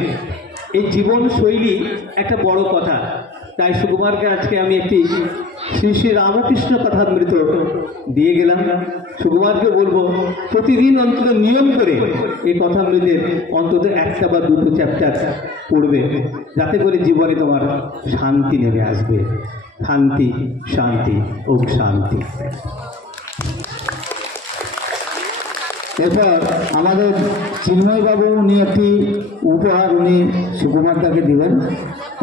এই জীবন শৈলী একটা বড় কথা। তাই সুকুমারকে আজকে আমি একটি শ্রী শ্রী রামকৃষ্ণ কথামৃত দিয়ে গেলাম। সুকুমারকে বলবো প্রতিদিন অন্তত নিয়ম করে এই কথামৃতের অন্তত 1টা বা 2টো চ্যাপ্টার পড়বে, যাতে করে জীবনে তোমার শান্তি নেমে আসবে। শান্তি, শান্তি, ওম শান্তি। এরপর আমাদের চিন্ময়বাবু উনি একটি উপহার উনি সুকুমারটাকে দিবেন,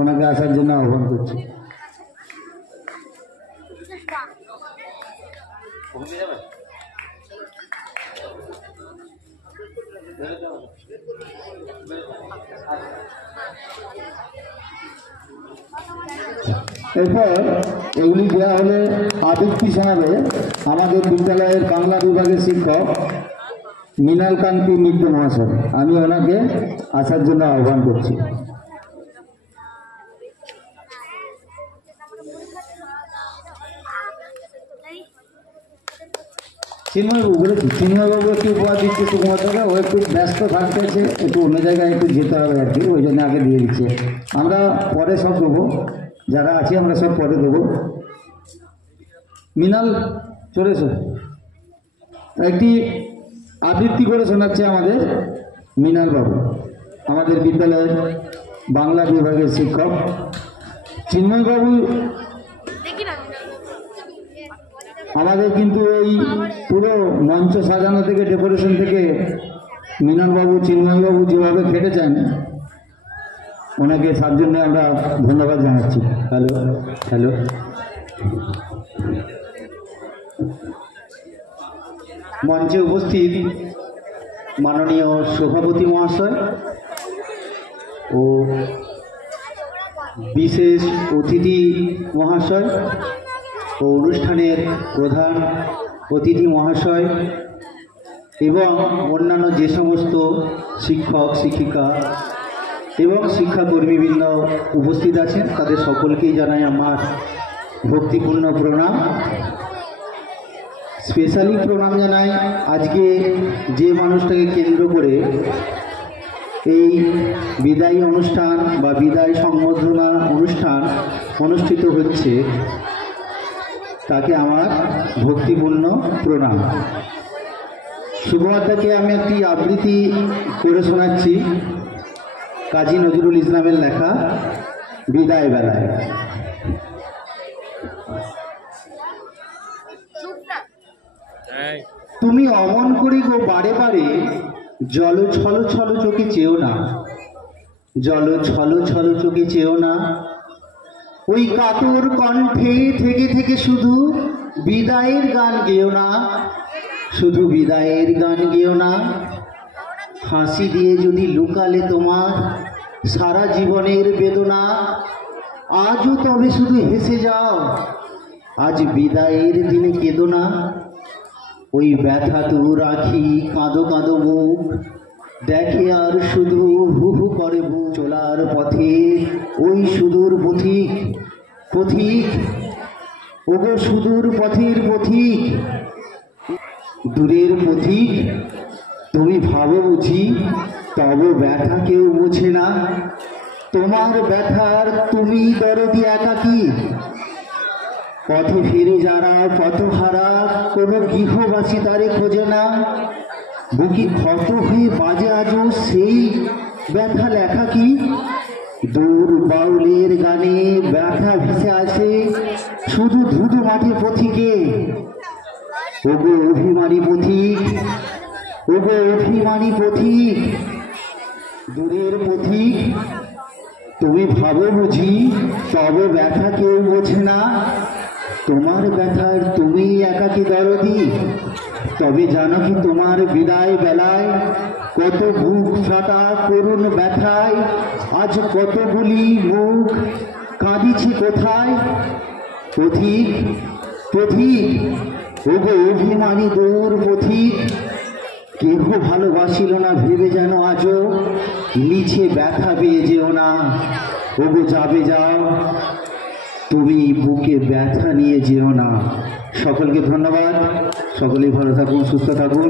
ওনাকে আসার জন্য আহ্বান করছি। এরপর এগুলি দেওয়া হলে আবৃত্তি শোনাবে আমাদের বিদ্যালয়ের বাংলা বিভাগের শিক্ষক মৃণাল কান্তি মিত্র মহাশয়। আমি ওনাকে আসার জন্য আহ্বান করছি। চিন্ময়বাবু বলেছি, চিন্ময়বাবু একটু উপহার দিচ্ছে সুকুমারটাকে, ও একটু ব্যস্ত থাকতেছে, একটু অন্য জায়গায় একটু যেতে হবে আর কি, ওই জন্য আগে দিয়ে দিচ্ছে। আমরা পরে সব দেবো, যারা আছি আমরা সব পরে দেবো। মৃণাল চলে এসো, একটি আবৃত্তি করে শোনাচ্ছে আমাদের মৃণাল বাবু, আমাদের বিদ্যালয়ের বাংলা বিভাগের শিক্ষক। চিন্ময়বাবু আমাদের কিন্তু এই পুরো মঞ্চ সাজানো থেকে, ডেকোরেশন থেকে মৃণালবাবু, চিন্ময়বাবু যেভাবে খেটেছেন, ওনাকে তার জন্য আমরা ধন্যবাদ জানাচ্ছি। হ্যালো হ্যালো মঞ্চে উপস্থিত মাননীয় সভাপতি মহাশয় ও বিশেষ অতিথি মহাশয় ও অনুষ্ঠানের প্রধান অতিথি মহাশয় এবং অন্যান্য যে সমস্ত শিক্ষক, শিক্ষিকা এবং শিক্ষাকর্মীবৃন্দ উপস্থিত আছেন, তাদের সকলকেই জানাই আমার ভক্তিপূর্ণ প্রণাম। স্পেশালি প্রণাম জানাই আজকে যে মানুষটাকে কেন্দ্র করে এই বিদায়ী অনুষ্ঠান বা বিদায় সংবর্ধনা অনুষ্ঠান অনুষ্ঠিত হচ্ছে, তাকে আমার ভক্তিপূর্ণ প্রণাম। সুকুমারটাকে আমি একটি আবৃত্তি করে শোনাচ্ছি, কাজী নজরুল ইসলামের লেখা বিদায় বেলায়। তুমি অমন করি গো বারে বারে, জল ছল ছল চোখে চেও না, জল ছল ছল চোখে চেও না, ওই কাতর কণ্ঠে থেকে থেকে শুধু বিদায়ের গান গেও না, শুধু বিদায়ের গান গেও না। হাসি দিয়ে যদি লুকালে তোমার সারা জীবনের বেদনা, আজও তবে শুধু হেসে যাও, আজ বিদায়ের দিনে কেঁদো না। ওই ব্যথা তু রাখি কাঁদো কাঁদো মুখ, দেখে আর শুধু হু হু করে বুক। চলার পথে ওই সুদূর পথিক, পথিক ওগো সুদূর পথের পথিক, দূরের পথিক তুমি ভাবো বুঝি তব ব্যথা কেউ বোঝে না, তোমার ব্যথার তুমি দরদি একাকী। পথে ফিরে যারা পথহারা, কোনো গৃহবাসী তারে খোঁজে না, বুকি ক্ষত হয়ে বাজে আজও সেই ব্যথা লেখা কি। দূর বাউলের গানে ব্যথা ভেসে আসে শুধু ধুধু মাঠে পথিকে। ওগো অভিমানী পথিক, ওগো অভিমানী পথিক, দূরের পথিক, তুমি ভাবো বুঝি তব ব্যথা কেউ বোঝে না, তোমার ব্যথার তুমি একাকী দরদি। তবে জানো কি তোমার বিদায় বেলায় কত বুক ফাটা করুণ ব্যথায় আজ কতগুলি মুখ কাঁদিছে কোথায়। পথিক, পথিক, ওগো অভিমানী দূর পথিক, কেহ ভালোবাসিল না ভেবে যেন আজও নিচে ব্যথা পেয়ে যেও না। ওগো যাবে যাও, তুমি বুকে ব্যথা নিয়ে যেও না। সকলকে ধন্যবাদ, সকলেই ভালো থাকুন, সুস্থ থাকুন।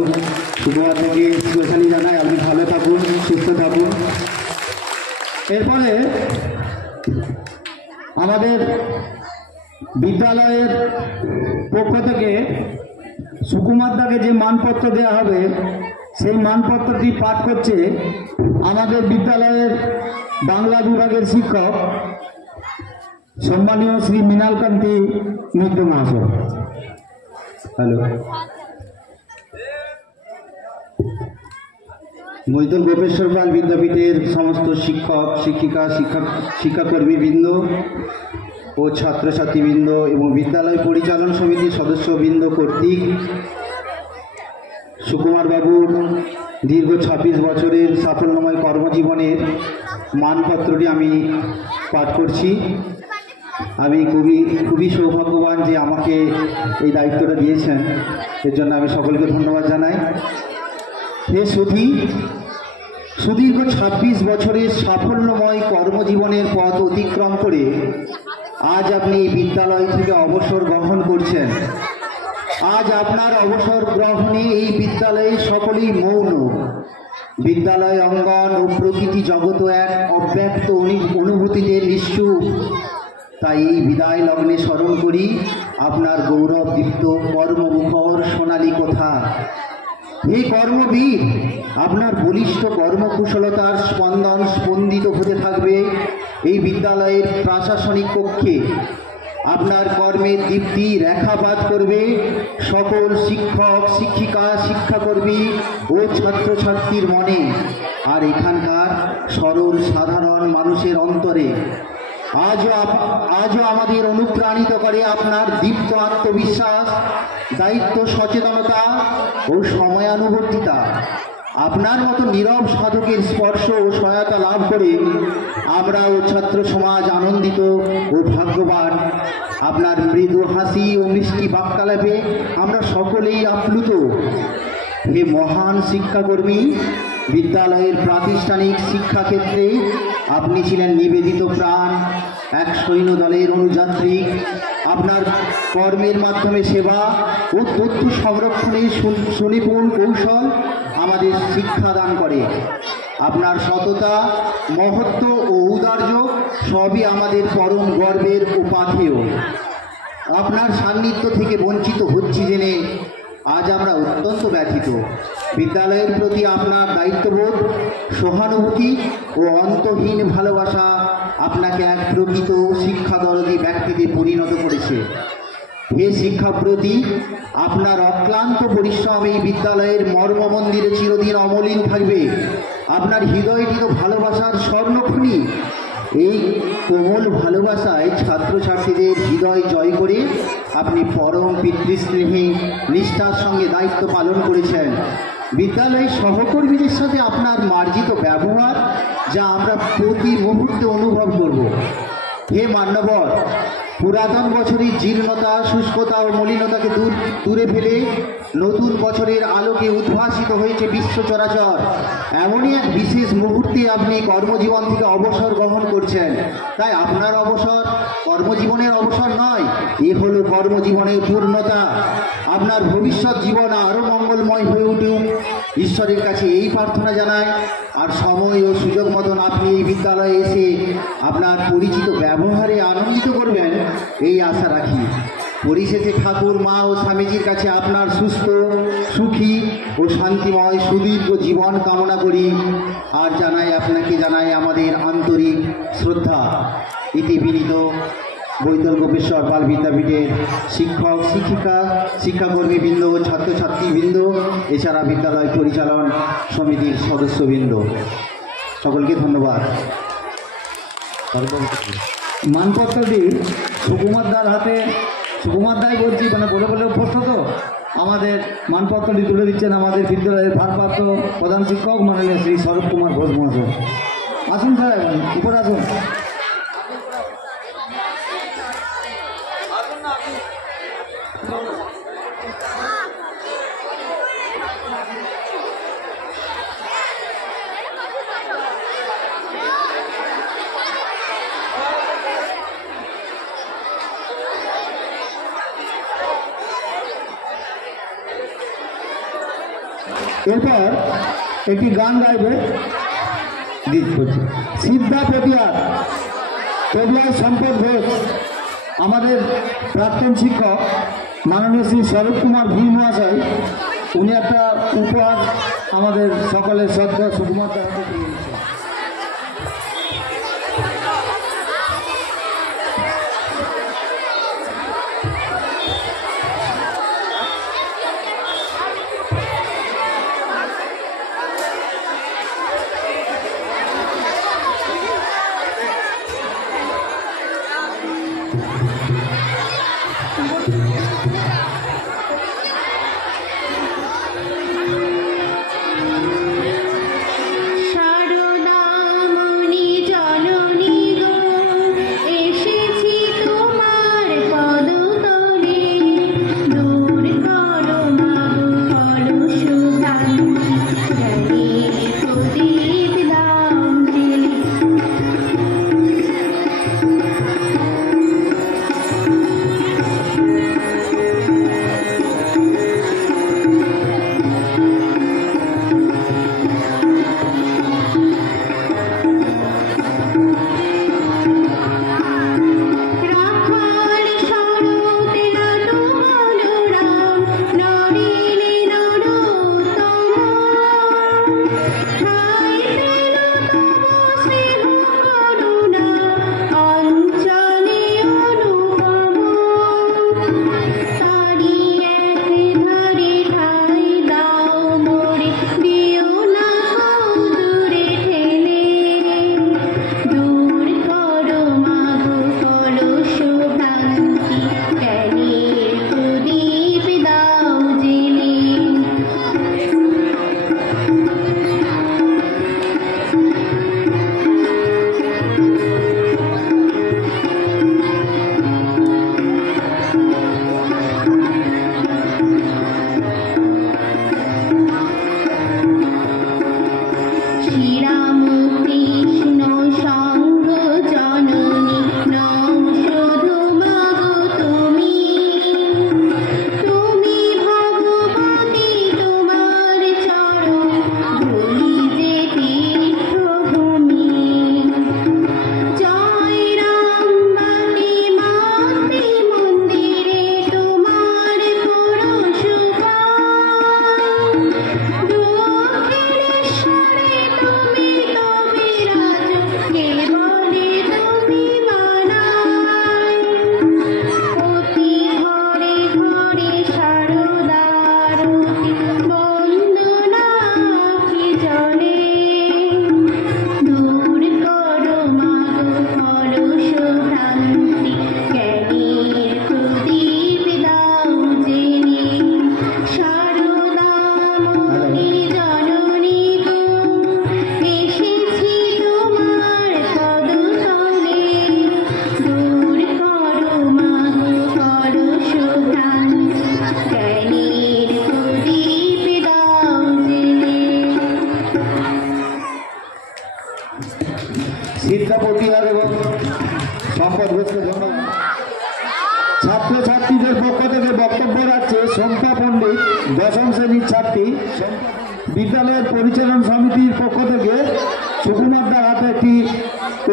শুক্রবার থেকে স্পেশালি জানাই আপনি ভালো থাকুন, সুস্থ থাকুন। এরপরে আমাদের বিদ্যালয়ের পক্ষ থেকে সুকুমার দাকে যে মানপত্র দেওয়া হবে সেই মানপত্রটি পাঠ করছে আমাদের বিদ্যালয়ের বাংলা বিভাগের শিক্ষক সম্মানীয় শ্রী মৃণালকান্তি মিত্র মহাশয়। হ্যালো, মৈতল গোপেশ্বর পাল বিদ্যাপীঠের সমস্ত শিক্ষক শিক্ষিকা শিক্ষাকর্মীবৃন্দ ও ছাত্রছাত্রীবৃন্দ এবং বিদ্যালয় পরিচালন সমিতির সদস্যবৃন্দ কর্তৃক সুকুমার বাবুর দীর্ঘ 26 বছরের সাফল্যময় কর্মজীবনের মানপত্রটি আমি পাঠ করছি। আমি খুবই সৌভাগ্যবান যে আমাকে এই দায়িত্বটা দিয়েছেন, এর জন্য আমি সকলকে ধন্যবাদ জানাই। হে সুদীর্ঘ 26 বছরের সাফল্যময় কর্মজীবনের পথ অতিক্রম করে আজ আপনি বিদ্যালয় থেকে অবসর গ্রহণ করছেন। আজ আপনার অবসর গ্রহণে এই বিদ্যালয়ে সকলেই মৌন। বিদ্যালয় অঙ্গন ও প্রকৃতি জগৎ এক অব্যক্ত অনুভূতিতে নিশ্চুপ। তাই এই বিদায় লগ্নে স্মরণ করি আপনার গৌরবদীপ্ত কর্মমুখর সোনালী কথা। হে কর্মবীর, আপনার বলিষ্ঠ কর্মকুশলতার স্পন্দন স্পন্দিত হতে থাকবে এই বিদ্যালয়ের প্রশাসনিক কক্ষে। আপনার কর্মের দীপ্তি রেখাপাত করবে সকল শিক্ষক শিক্ষিকা শিক্ষাকর্মী ও ছাত্রছাত্রীর মনে আর এখানকার সরল সাধারণ মানুষের অন্তরে। আজও আমাদের অনুপ্রাণিত করে আপনার দীপ্ত আত্মবিশ্বাস, দায়িত্ব সচেতনতা ও সময়ানুবর্তিতা। আপনার মতো নীরব সাধকের স্পর্শ ও সহায়তা লাভ করে আমরা ও ছাত্র সমাজ আনন্দিত ও ভাগ্যবান। আপনার মৃদু হাসি ও মিষ্টি বাক্যালাপে আমরা সকলেই আপ্লুত। হে মহান শিক্ষাকর্মী, বিদ্যালয়ের প্রাতিষ্ঠানিক শিক্ষাক্ষেত্রে আপনি ছিলেন নিবেদিত প্রাণ, এক সৈন্যদলের অনুযাত্রী। আপনার কর্মের মাধ্যমে সেবা ও তথ্য সংরক্ষণের সুনিপুণ কৌশল আমাদের শিক্ষাদান করে। আপনার সততা, মহত্ব ও ঔদার্য সবই আমাদের পরম গর্বের উপাথেয়। আপনার সান্নিধ্য থেকে বঞ্চিত হচ্ছি জেনে আজ আমরা অত্যন্ত ব্যথিত। বিদ্যালয়ের প্রতি আপনার দায়িত্ববোধ, সহানুভূতি ও অন্তহীন ভালোবাসা আপনাকে এক প্রকৃত শিক্ষাদরদী ব্যক্তিতে পরিণত করেছে। হে শিক্ষাপ্রতি, আপনার অক্লান্ত পরিশ্রম এই বিদ্যালয়ের মর্মমন্দিরে চিরদিন অমলিন থাকবে। আপনার হৃদয়টি তো ভালোবাসার স্বর্ণখনি। এই কোমল ভালোবাসায় ছাত্রছাত্রীদের হৃদয় জয় করে আপনি পরম পিতৃস্নেহী নিষ্ঠার সঙ্গে দায়িত্ব পালন করেছেন। বিদ্যালয়ের সহকর্মীদের সাথে আপনার মার্জিত ব্যবহার যা আমরা প্রতি মুহূর্তে অনুভব করব। হে মান্যবর, পুরাতন বছরের জীর্ণতা, শুষ্কতা ও মলিনতাকে দূরে ফেলে নতুন বছরের আলোকে উদ্ভাসিত হয়েছে বিশ্ব চরাচর। এমনই এক বিশেষ মুহূর্তে আপনি কর্মজীবন থেকে অবসর গ্রহণ করছেন। তাই আপনার অবসর কর্মজীবনের অবসর নয়, এ হলো কর্মজীবনের পূর্ণতা। আপনার ভবিষ্যৎ জীবন আরও মঙ্গলময় হয়ে উঠুক, ঈশ্বরের কাছে এই প্রার্থনা জানাই। আর সময় ও সুযোগ মতন আপনি এই বিদ্যালয়ে এসে আপনার পরিচিত ব্যবহারে আনন্দিত করবেন, এই আশা রাখি। পরিশেষে ঠাকুর, মা ও স্বামীজির কাছে আপনার সুস্থ, সুখী ও শান্তিময় সুদীর্ঘ জীবন কামনা করি। আর আপনাকে জানাই আমাদের আন্তরিক শ্রদ্ধা। ইতি বিনীত বৈতল গোপেশ্বর পাল বিদ্যাপীঠের শিক্ষক, শিক্ষিকা, শিক্ষাকর্মীবৃন্দ, ছাত্রছাত্রীবৃন্দ, এছাড়া বিদ্যালয় পরিচালন সমিতির সদস্যবৃন্দ, সকলকে ধন্যবাদ। মানপত্রটি সুকুমার দার হাতে, সুকুমার দাই বলছি, মানে বলে বলে অভ্যস্ত তো, আমাদের মানপত্রটি তুলে দিচ্ছেন আমাদের বিদ্যালয়ের ভারপ্রাপ্ত প্রধান শিক্ষক মাননীয় শ্রী স্বরূপ কুমার ঘোষ মহাশয়। আসুন স্যার, উপরে আসুন। এরপর একটি গান গাইবে সিদ্ধা পটিয়ার কবিয়ার সম্পদ ঘোষ, আমাদের প্রাক্তন শিক্ষক মাননীয় শ্রী স্বরূপ কুমার ভি মহাশয়, উনি একটা উপহার আমাদের সকলের শ্রদ্ধা সুকুমার দার হাতে দিয়ে দিচ্ছেন। শারদ দশম শ্রেণীর ছাত্রী বিদ্যালয়ের পরিচালন সমিতির পক্ষ থেকে সুকুমারদার হাতে একটি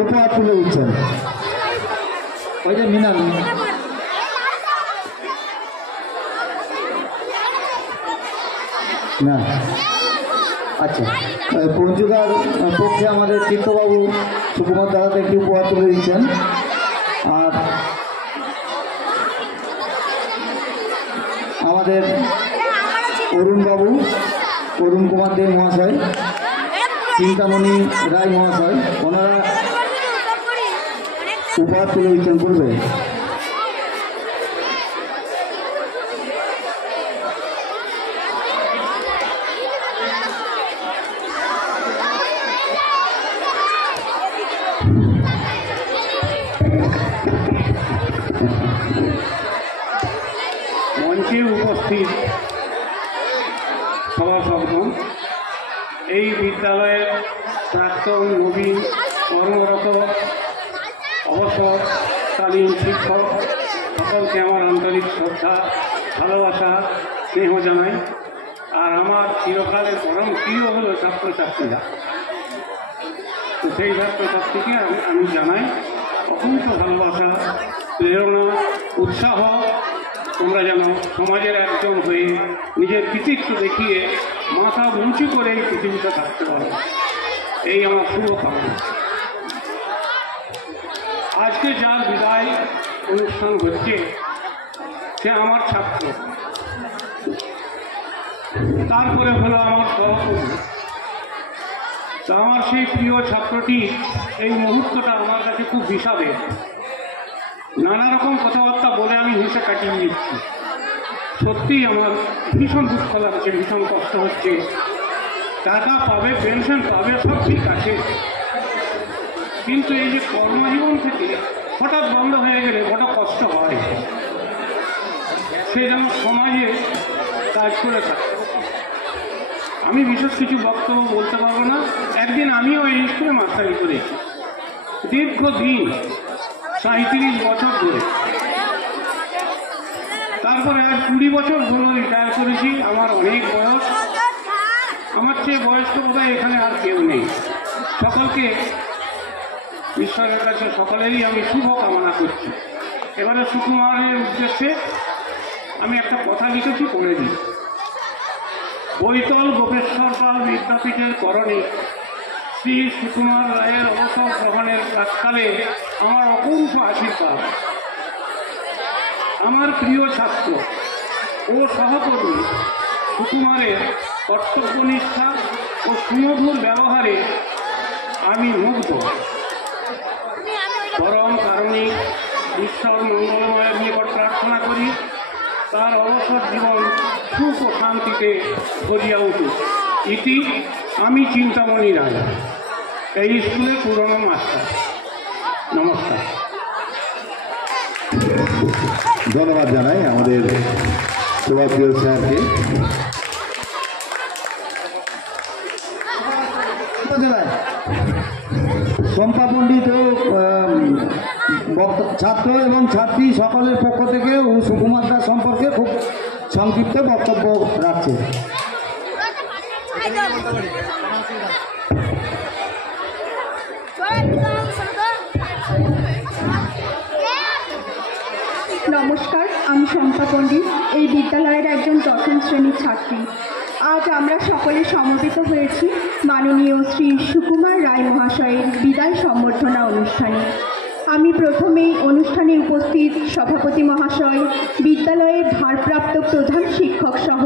উপহার তুলে দিচ্ছেন। ওই যে মিনাল না, আচ্ছা, পঞ্চুদার পক্ষে আমাদের চিত্তবাবু সুকুমারদার হাতে একটি উপহার তুলে দিচ্ছেন। আর আমাদের অরুণবাবু, অরুণ কুমার দে মহাশয়, চিন্তামণি রায় মহাশয়, ওনারা উপহার তুলে দিচ্ছেন। করবে মঞ্চে উপস্থিত সভাসদগণ, এই বিদ্যালয়ের প্রাক্তন, নবীন, কর্মরত, অবসরকালীন শিক্ষক সকলকে আমার আন্তরিক শ্রদ্ধা, ভালোবাসা, স্নেহ জানাই। আর আমার চিরকালের পরম প্রিয় হলো ছাত্রছাত্রীরা। তো সেই ছাত্রছাত্রীকে আমি জানাই অকুণ্ঠ ভালোবাসা, প্রেরণা, উৎসাহ। তোমরা যেন সমাজের একজন হয়ে নিজের কৃতিত্ব দেখিয়ে মাথা উঁচু করে এই পৃথিবীতে থাকতে পারো, এই আমার শুভকামনা। আজকে যার বিদায় অনুষ্ঠান হচ্ছে সে আমার ছাত্র, তারপরে হলো আমার সহকর্মী। তো আমার সেই প্রিয় ছাত্রটি এই মুহূর্তটা আমার কাছে খুব বিষাদের। নানা রকম কথাবার্তা বলে আমি হেসে কাটিয়ে নিচ্ছি। সত্যিই আমার ভীষণ দুঃখ লাগছে, ভীষণ কষ্ট হচ্ছে। টাকা পাবে, পেনশন পাবে, সব ঠিক আছে, কিন্তু এই যে কর্মজীবন থেকে হঠাৎ বন্ধ হয়ে গেলে বড় কষ্ট হয়। সে যেন সমাজে কাজ করে থাকে। আমি বিশেষ কিছু বক্তব্য বলতে পারবো না। একদিন আমিও এই স্কুলে মাস্টারি করেছি দীর্ঘদিন, 37 বছর ধরে। তারপরে আর 20 বছর হলো রিটায়ার করেছি। আমার অনেক বয়স, আমার চেয়ে বয়স্ক বোধহয় এখানে আর কেউ নেই। সকলকে ঈশ্বরের কাছে সকলেরই আমি শুভ কামনা করছি। এবারে সুকুমারের উদ্দেশ্যে আমি একটা কথা লিখেছি, পড়ে দিই। বৈতল গোপেশ্বর পাল বিদ্যাপীঠের করণে শ্রী সুকুমার রায়ের অবসর গ্রহণের প্রাক্কালে আমার অকুণ্ঠ আশীর্বাদ। আমার প্রিয় ছাত্র ও সহকর্মী সুকুমারের কর্তব্যনিষ্ঠা ও সুমধুর ব্যবহারে আমি মুগ্ধ। পরম কারণিক ঈশ্বর মঙ্গলময়ের নিকট প্রার্থনা করি তার অবসর জীবন সুখ ও শান্তিতে ভরিয়া উঠুক। ইতি আমি চিন্তামণি রায়, এই স্কুলের পুরনো মাস্টার। নমস্কার। ধন্যবাদ জানাই আমাদের সভাপ্রিয় স্যারকে। শম্পা পণ্ডিত ও ছাত্র এবং ছাত্রী সকলের পক্ষ থেকে সুকুমার দাস সম্পর্কে খুব সংক্ষিপ্ত বক্তব্য রাখছে। নমস্কার, আমি শম্পা পণ্ডিত, এই বিদ্যালয়ের একজন 10ম শ্রেণীর ছাত্রী। আজ আমরা সকলে সমবেত হয়েছি মাননীয় শ্রী সুকুমার রায় মহাশয়ের বিদায় সম্বর্ধনা অনুষ্ঠানে। আমি প্রথমেই অনুষ্ঠানে উপস্থিত সভাপতি মহাশয়, বিদ্যালয়ের ভারপ্রাপ্ত প্রধান শিক্ষক সহ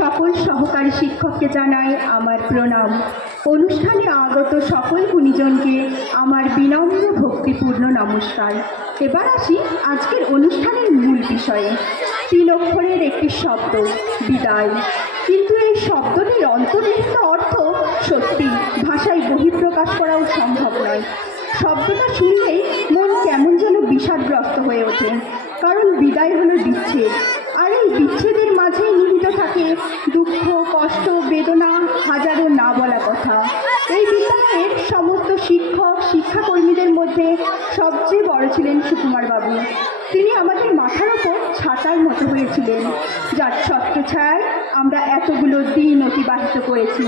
সকল সহকারী শিক্ষককে জানাই আমার প্রণাম। অনুষ্ঠানে আগত সকল গুণীজনকে আমার বিনম্র ভক্তিপূর্ণ নমস্কার। এবার আসি আজকের অনুষ্ঠানের মূল বিষয়ে। 3 অক্ষরের একটি শব্দ, বিদায়। কিন্তু এই শব্দটির অন্তর্নিহিত অর্থ সত্যি ভাষায় বহিঃপ্রকাশ করাও সম্ভব নয়। শব্দটা শুনলেই মন কেমন যেন বিষাদগ্রস্ত হয়ে ওঠে, কারণ বিদায় হলো বিচ্ছেদ। আর এই বিচ্ছেদের মাঝেই নিহিত থাকে দুঃখ, কষ্ট, বেদনা, হাজারো না বলা কথা। এই বিদ্যালয়ের সমস্ত শিক্ষক শিক্ষাকর্মীদের মধ্যে সবচেয়ে বড় ছিলেন সুকুমার বাবু। তিনি আমাদের মাথার ওপর ছাতার মতো হয়ে রেখেছিলেন, যার ছত্রছায়ায় আমরা এতগুলো দিন অতিবাহিত করেছি।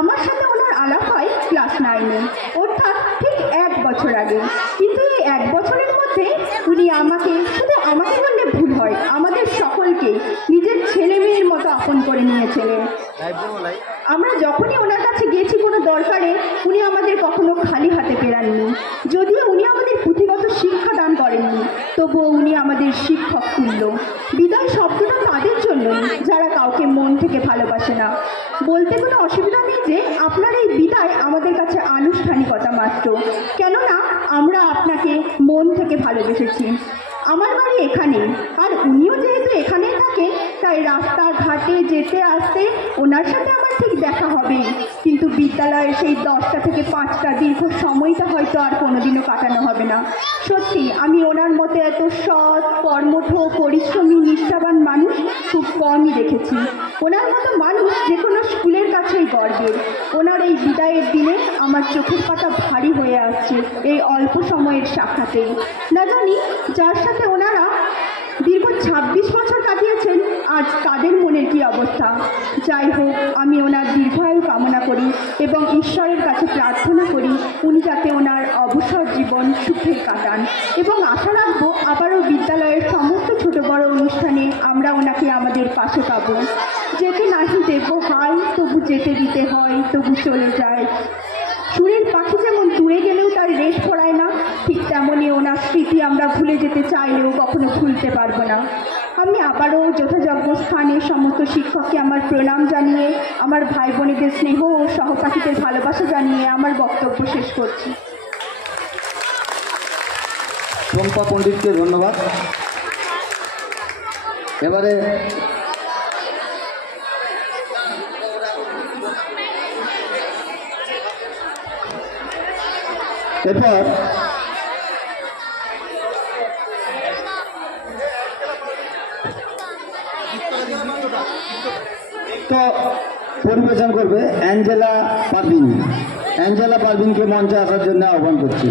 আমার সাথে ওনার আলাপ হয় ক্লাস 9-এ, অর্থাৎ ঠিক 1 বছর আগে। কিন্তু এই 1 বছরের মধ্যে উনি আমাকে, শুধু আমাকে বললে ভুল হয়, আমাদের সকলকে নিজের ছেলে মেয়ের মতো আপন করে নিয়েছিলেন। আমরা যখনই ওনার কাছে গিয়েছি কোনো দরকারে, উনি আমাদের কখনো খালি হাতে ফেরাননি। যদিও উনি আমাদের পুঁথিগত শিক্ষা দান করেননি, তবুও উনি আমাদের শিক্ষক তুল্য। বিদায় শব্দটা তাদের জন্যই যারা কাউকে মন থেকে ভালোবাসে না। বলতে কোনো অসুবিধা নেই যে আপনার এই বিদায় আমাদের কাছে আনুষ্ঠানিকতা মাত্র, কেননা আমরা আপনাকে মন থেকে ভালোবেসেছি। আমার বাড়ি এখানেই, আর উনিও যেহেতু এখানেই থাকেন, তাই রাস্তাঘাটে যেতে আসতে ওনার সাথে আমার ঠিক দেখা হবেই। কিন্তু বিদ্যালয়ের সেই 10টা থেকে 5টা দীর্ঘ সময়টা হয়তো আর কোনোদিনও কাটানো হবে না। সত্যি আমি ওনার মতো এত সৎ, কর্মঠ, পরিশ্রমী, নিষ্ঠাবান মানুষ খুব কমই দেখেছি। ওনার মতো মানুষ যে কোনো স্কুলের কাছেই গর্বের। ওনার এই বিদায়ের দিনে আমার চোখের পাতা ভারী হয়ে আসছে এই অল্প সময়ের সাক্ষাতেই। না জানি যার সাথে ওনারা দীর্ঘ 26 বছর কাটিয়েছেন, আজ তাদের মনের কি অবস্থা। যাই হোক, আমি ওনার দীর্ঘায়ু কামনা করি এবং ঈশ্বরের কাছে প্রার্থনা করি উনি যাতে ওনার অবসর জীবন সুখে কাটান, এবং আশা রাখবো আবারও বিদ্যালয়ের সমস্ত ছোট বড় অনুষ্ঠানে আমরা ওনাকে আমাদের পাশে পাবো। যেতে নাহি দেবো হাই, তবু যেতে দিতে হয়, তবু চলে যায়। সুরের পাখি যেমন দূরে গেলেও তার রেশ পড়ায় না, ঠিক তেমনই ওনার স্মৃতি আমরা ভুলে যেতে চাইলেও কখনো ভুলতে পারবো না। আমি আবারও যথাযোগ্য স্থানে সমস্ত শিক্ষককে আমার প্রণাম জানিয়ে, আমার ভাই বোনেদের স্নেহ ও সহপাঠীদের ভালোবাসা জানিয়ে আমার বক্তব্য শেষ করছি। চম্পা পণ্ডিতকে ধন্যবাদ। এবারে এরপর তো পরিবেশন করবে অ্যাঞ্জেলা পারভিন। অ্যাঞ্জেলা পারভিনকে মঞ্চে আসার জন্য আহ্বান করছি।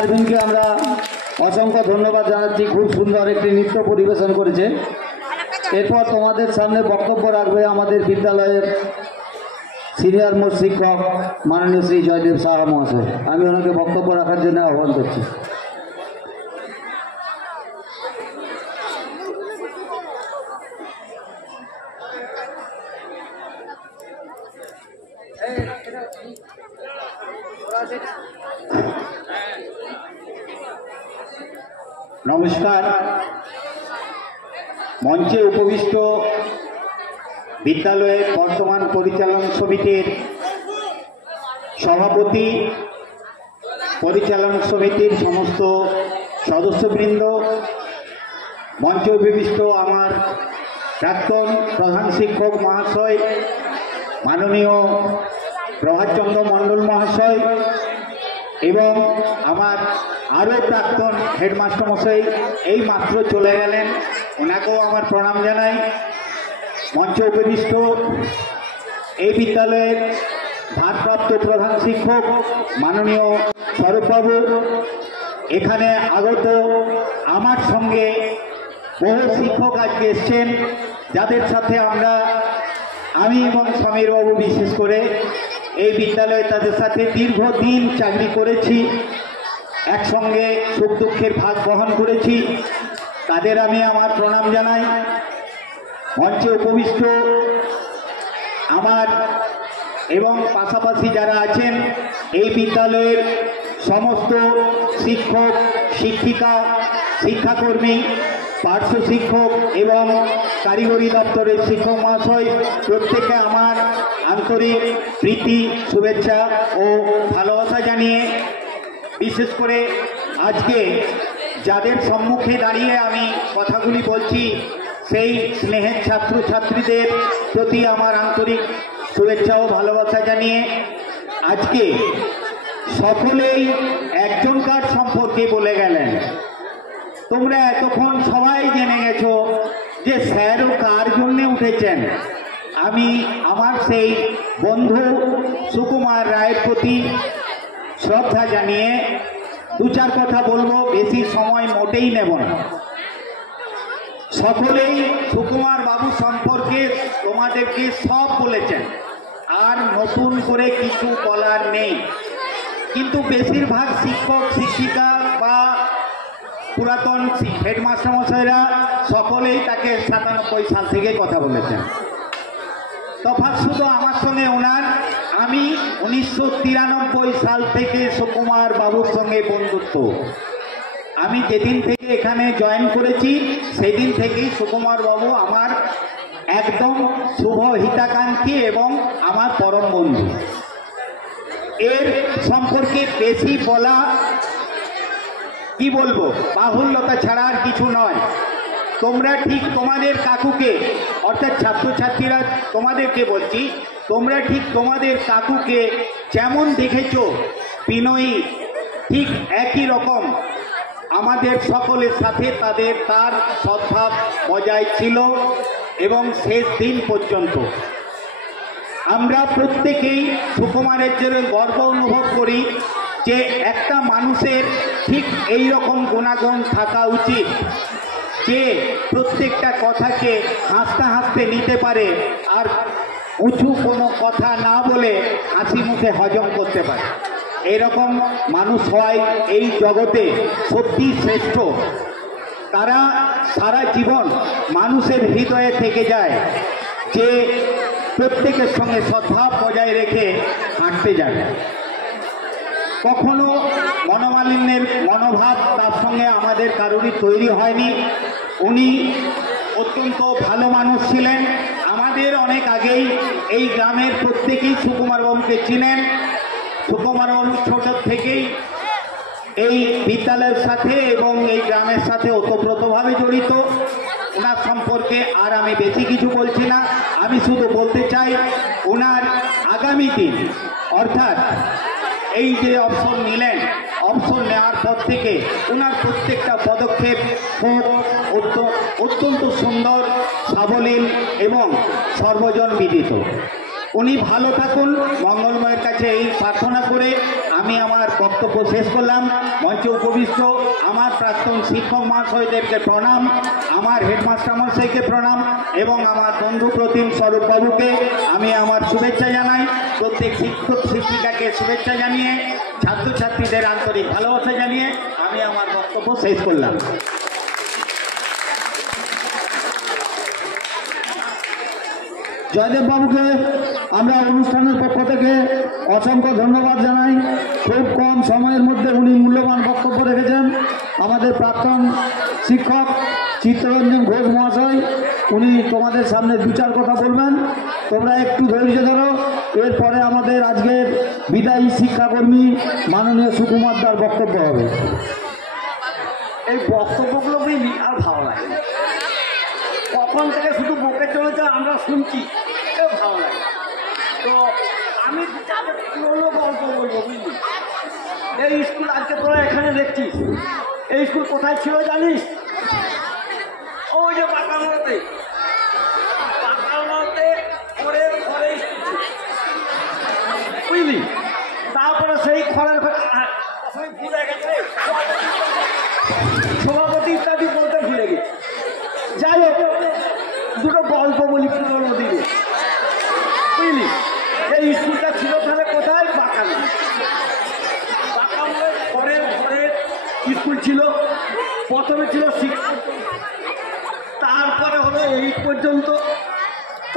পারভিনকে আমরা অসংখ্য ধন্যবাদ জানাচ্ছি, খুব সুন্দর একটি নৃত্য পরিবেশন করেছে। এরপর তোমাদের সামনে বক্তব্য রাখবে আমাদের বিদ্যালয়ের সিনিয়র মোস্ট শিক্ষক মাননীয় শ্রী জয়দেব সাহা মহাশয়। আমি ওনাকে বক্তব্য রাখার জন্য আহ্বান করছি। নমস্কার। মঞ্চে উপবিষ্ট বিদ্যালয়ের বর্তমান পরিচালন সমিতির সভাপতি, পরিচালন সমিতির সমস্ত সদস্যবৃন্দ, মঞ্চে উপবিষ্ট আমার প্রাক্তন প্রধান শিক্ষক মহাশয় মাননীয় প্রভাতচন্দ্র মণ্ডল মহাশয় এবং আমার আরও প্রাক্তন হেডমাস্টার মশাই এই মাত্র চলে গেলেন, ওনাকেও আমার প্রণাম জানাই। মঞ্চে উপবিষ্ট এই বিদ্যালয়ের ভারপ্রাপ্ত প্রধান শিক্ষক মাননীয় স্বরূপবাবু, এখানে আগত আমার সঙ্গে বহু শিক্ষক আজকে এসছেন, যাদের সাথে আমি এবং সমীরবাবু বিশেষ করে এই বিদ্যালয়ে তাদের সাথে দীর্ঘদিন চাকরি করেছি, একসঙ্গে সুখ দুঃখের ভাগ বহন করেছি, তাদের আমি আমার প্রণাম জানাই। মঞ্চে উপবিষ্ট আমার এবং পাশাপাশি যারা আছেন এই বিদ্যালয়ের সমস্ত শিক্ষক, শিক্ষিকা, শিক্ষাকর্মী, পার্শ্ব শিক্ষক এবং কারিগরি দপ্তরের শিক্ষক মহাশয়, প্রত্যেকে আমার আন্তরিক প্রীতি, শুভেচ্ছা ও ভালোবাসা জানিয়ে বিশেষ করে আজকে যাদের সম্মুখে দাঁড়িয়ে আমি কথাগুলি বলছি সেই স্নেহের ছাত্রছাত্রীদের প্রতি আমার আন্তরিক শুভেচ্ছা ও ভালোবাসা জানিয়ে আজকে সকলেই একজনকার সম্পর্কে বলে গেলেন। তোমরা এতক্ষণ সবাই জেনে গেছো যে স্যারও কার জন্যে উঠেছেন। আমি আমার সেই বন্ধু সুকুমার রায়ের প্রতি শ্রদ্ধা জানিয়ে দু চার কথা বলবো, বেশি সময় মোটেই নেব না। সকলেই সুকুমার বাবু সম্পর্কে তোমাদেরকে সব বলেছেন, আর নতুন করে কিছু বলার নেই। কিন্তু বেশিরভাগ শিক্ষক, শিক্ষিকা বা পুরাতন হেডমাস্টার মশাইরা সকলেই তাকে 97 সাল থেকে কথা বলেছেন। তফাৎ শুধু আমার সঙ্গে ওনার, আমি 1993 সাল থেকে সুকুমার বাবুর সঙ্গে বন্ধুত্ব। আমি যেদিন থেকে এখানে জয়েন করেছি সেদিন থেকেই সুকুমার বাবু আমার একদম শুভ হিতাকাঙ্ক্ষী এবং আমার পরম বন্ধু। এর সম্পর্কে বেশি বলা কি বলবো, বাহুল্যতা ছাড়া আর কিছু নয়। তোমরা ঠিক তোমাদের কাকুকে, অর্থাৎ ছাত্রছাত্রীরা তোমাদেরকে বলছি, তোমরা ঠিক তোমাদের কাকুকে যেমন দেখেছো বিনয়ী, ঠিক একই রকম আমাদের সকলের সাথে তার সদ্ভাব বজায় ছিল এবং শেষ দিন পর্যন্ত। আমরা প্রত্যেকেই সুকুমারের জন্য গর্ব অনুভব করি যে একটা মানুষের ঠিক এই রকম গুণাগুণ থাকা উচিত, যে প্রত্যেকটা কথাকে হাসতে হাসতে নিতে পারে আর উঁচু কোনো কথা না বলে হাসি মুখে হজম করতে পারে। এরকম মানুষ হয় এই জগতে সত্যি শ্রেষ্ঠ। তারা সারা জীবন মানুষের হৃদয়ে থেকে যায়, যে প্রত্যেকের সঙ্গে সদ্ভাব বজায় রেখে হাঁটতে যায়। কখনো মনোমালিন্যের মনোভাব তার সঙ্গে আমাদের কারোরই তৈরি হয়নি। উনি অত্যন্ত ভালো মানুষ ছিলেন। আমাদের অনেক আগেই এই গ্রামের প্রত্যেকেই সুকুমার বাবুকে চিনেন। সুকুমার বাবু ছোট থেকেই এই বিদ্যালয়ের সাথে এবং এই গ্রামের সাথে ওতপ্রোতভাবে জড়িত। ওনার সম্পর্কে আর আমি বেশি কিছু বলছি না, আমি শুধু বলতে চাই ওনার আগামী দিন, অর্থাৎ এই যে অবসর নিলেন, অবসর নেওয়ার পর থেকে ওনার প্রত্যেকটা পদক্ষেপ খুব অত্যন্ত সুন্দর, সাবলীল এবং সর্বজন বিদিত। উনি ভালো থাকুন, মঙ্গলময়ের কাছে এই প্রার্থনা করে আমি আমার বক্তব্য শেষ করলাম। মঞ্চে উপবিষ্ট আমার প্রাক্তন শিক্ষক মহাশয়দেরকে প্রণাম, আমার হেডমাস্টার মহাশয়কে প্রণাম এবং আমার বন্ধু প্রতিম স্বরূপবাবুকে আমি আমার শুভেচ্ছা জানাই। প্রত্যেক শিক্ষক শিক্ষিকাকে শুভেচ্ছা জানিয়ে, ছাত্রছাত্রীদের আন্তরিক ভালোবাসা জানিয়ে আমি আমার বক্তব্য শেষ করলাম। জয়দেব বাবুকে আমরা অনুষ্ঠানের পক্ষ থেকে অসংখ্য ধন্যবাদ জানাই। খুব কম সময়ের মধ্যে উনি মূল্যবান বক্তব্য রেখেছেন। আমাদের প্রাক্তন শিক্ষক চিত্তরঞ্জন ঘোষ মহাশয়, উনি তোমাদের সামনে দু চার কথা বলবেন, তোমরা একটু ধৈর্য ধরো। এরপরে আমাদের আজকের বিদায়ী শিক্ষাকর্মী মাননীয় সুকুমার দার বক্তব্য হবে। এই বক্তব্যগুলো বুঝলি আর ভালো লাগে, কখন থেকে শুধু বকে চলেছে আমরা শুনছি, এও ভালো লাগে। তো আমি পুরোনো গল্প বলবো বুঝলি। এই স্কুল আজকে তোরা এখানে দেখছিস, এই স্কুল কোথায় ছিল জানিস? ওই যে বাঁকানোতে ঘরে ঘরে স্কুল ছিল, বুঝলি। তারপরে সেই ঘরের ভুলে গেছে, সভাপতি ইত্যাদি বলতে ভুলে গেছে। যাই হোক, দুটো গল্প বলি পুরোনো দিনে, বুঝলি। এই স্কুলটা ছিল তাহলে কোথায়? বাঁকানো। বাঁকানোর ঘরের ঘরের স্কুল ছিল। প্রথমে ছিল 6, তারপরে হলো 8 পর্যন্ত,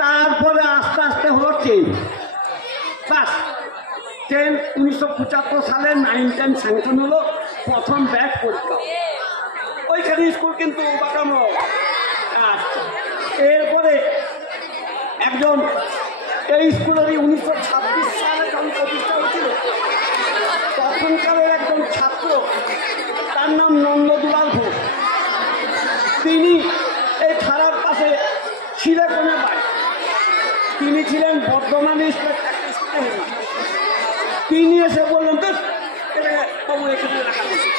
তারপরে আস্তে আস্তে হলো 10। বাস 10 1975 সালে 9, 10 স্যাংশন হলো, প্রথম ব্যাচ পরীক্ষা। ওইখানে স্কুল কিন্তু বাঁকানো। আচ্ছা, এরপরে একজন এই স্কুলেরই 1926 সালে যখন প্রতিষ্ঠা হয়েছিল, তখনকারের একজন ছাত্র, তার নাম নন্দদুলাল ঘোষ। তিনি এই থানার পাশে শিলাকোণে বাড়ি। তিনি ছিলেন বর্ধমান স্কুলের একটা স্কুলে। তিনি এসে বললেন, তো বাবু এখানে রাখা হয়েছে।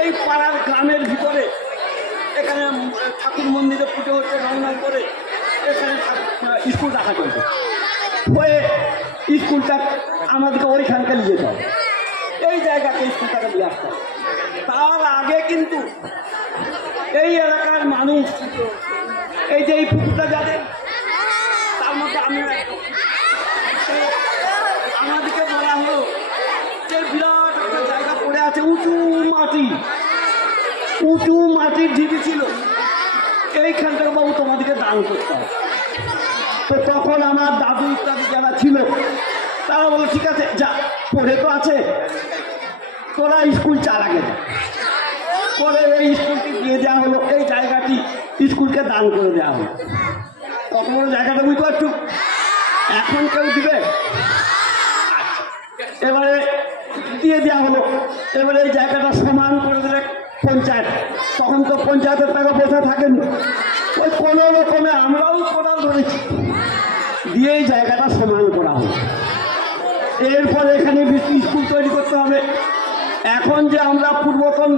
এই পাড়ার গ্রামের ভিতরে এখানে ঠাকুর মন্দিরে পুজো হচ্ছে, রওনা করে এখানে স্কুল রাখা চলছে। হয়ে স্কুলটা আমাদেরকে ওইখানকে নিয়ে যেতে হবে, এই জায়গাতে স্কুলটাকে নিয়ে আসতে হবে। তার আগে কিন্তু এই এলাকার মানুষ, এই যে এই পুকুরটা যাদের, তার মধ্যে আমি আমাদেরকে বলা হলো যে বিরাট একটা জায়গা পড়ে আছে, উঁচু মাটির ঢিবি ছিল, এইখান থেকে বাবু তোমাদেরকে দান করতে হবে। তো তখন আমার দাদু ইত্যাদি যারা ছিল তারা বললো, ঠিক আছে যা, পড়ে তো আছে, তোরা স্কুল চালাকে যা। পরে এই স্কুলটি দিয়ে দেওয়া হলো, এই জায়গাটি স্কুলকে দান করে দেওয়া হলো। তখন জায়গাটা বুঝতে পারছো, এখন কেউ দিবে? আচ্ছা, এবারে দিয়ে দেওয়া হলো। এবারে এই জায়গাটা সমান করে দিলে পঞ্চায়েত, তখন তো পঞ্চায়েতের টাকা পয়সা থাকেনি, ওই কোনো রকমে আমরাও কোদাল ধরেছি, দিয়ে এই জায়গাটা সমান করা হলো। এরপরে এখানে স্কুল তৈরি করতে হবে। এখন যে আমরা পূর্বতন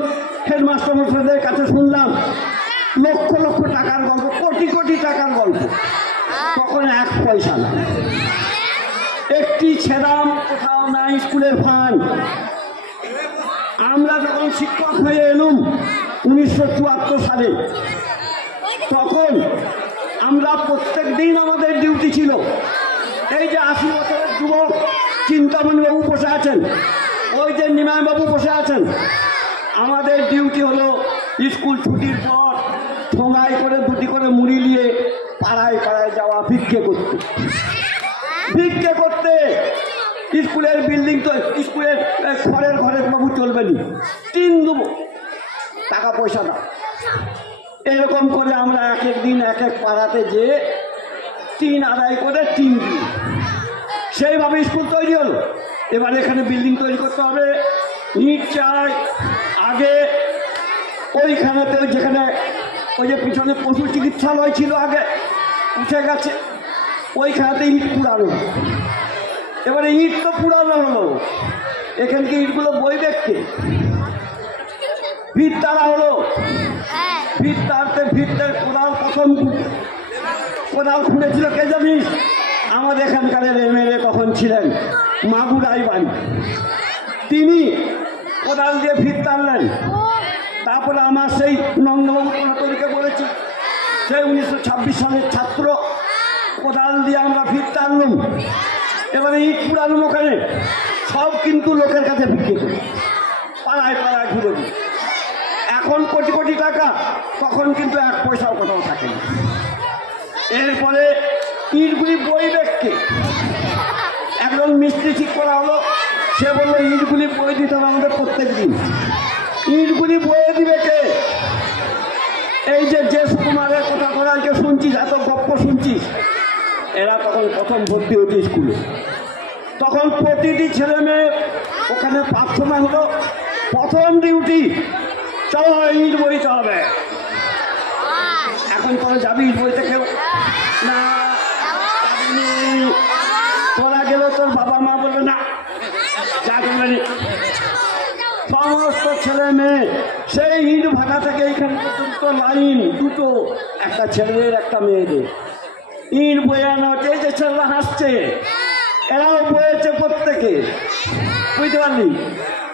হেডমাস্টার মশাইদের কাছে শুনলাম লক্ষ লক্ষ টাকার গল্প, কোটি কোটি টাকার গল্প, তখন 1 পয়সা না, একটি ছেদাম কোথাও নাই স্কুলের ফান্ড। আমরা যখন শিক্ষক হয়ে এলুম 1974 সালে, তখন আমরা প্রত্যেক দিন আমাদের ডিউটি ছিল, এই যে 80 বছরের যুবক চিন্তামণি বাবু বসে আছেন, ওই যে নিমাই বাবু বসে আছেন, আমাদের ডিউটি হলো স্কুল ছুটির পর ঠোঙায় করে 2টি করে মুড়ি নিয়ে পাড়ায় পাড়ায় যাওয়া, ভিক্ষে করতে। স্কুলের বিল্ডিং তো, স্কুলের ঘরের ঘরে বাবু চলবে না, টিন দেবো, টাকা পয়সা দাও। এরকম করে আমরা এক এক দিন এক এক পাড়াতে যেয়ে টিন আদায় করে টিন দিই, সেইভাবে স্কুল তৈরি হলো। এবার এখানে বিল্ডিং তৈরি করতে হবে, ইট চাই। আগে ওইখানেতে, যেখানে ওই যে পিছনে পশু চিকিৎসালয় ছিল আগে, উঠে গেছে, ওইখানেতে ইট পুরানো। এবারে ইট তো পুরানো হলো, এখানকে ইটগুলো বই দেখতে ভিত তারা হলো, ভিত তারতে ভিতের কোদাল, প্রথম কোদাল খুঁড়েছিল কে জানিস? আমাদের এখানকার MLA কখন ছিলেন মাগুরাই বাড়ি। তিনি কোদাল দিয়ে ভিত টানলেন। তারপরে আমার সেই নন্দবাবু কোনাতলিকে বলেছি, সেই 1926 সালের ছাত্র, কোদাল দিয়ে আমরা ভিত টানলাম। এবারে ইট পুরালাম ওখানে, সব কিন্তু লোকের কাছে বিক্রি করি, পাড়ায় পাড়ায় ঘুরে দিই। এখন কোটি কোটি টাকা, তখন কিন্তু 1 পয়সাও কোথাও থাকে না। এরপরে ইটগুলি বই দেখতে একজন মিস্ত্রি ঠিক করা হলো। সে বললো ইটগুলি বই দিতে হবে আমাদের প্রত্যেক দিন। ইটগুলি বয়ে দিবে কে? এই যে সুকুমারের কথা তোরাকে শুনছিস, এত গপ্প শুনছিস, এরা তখন প্রথম ভর্তি হয়েছে স্কুলে। তখন প্রতিটি ছেলে মেয়ে ওখানে প্রার্থনা হলো, প্রথম ডিউটি চলো ইট বইতে হবে। এখন তোরা যাবি ইট বইতে? কেউ না, তোরা গেলে তোর বাবা মা বলবে না, যা করবেন। সমস্ত ছেলে মেয়ে সেই ইট ভাটা থেকে এইখানে পর্যন্ত লাইন, দুটো, একটা ছেলেদের একটা মেয়েদের ইট বয়ে আনা হচ্ছে। এই যে ছেলেরা হাসছে, এরাও বয়েছে প্রত্যেকে, বুঝতে পারলি?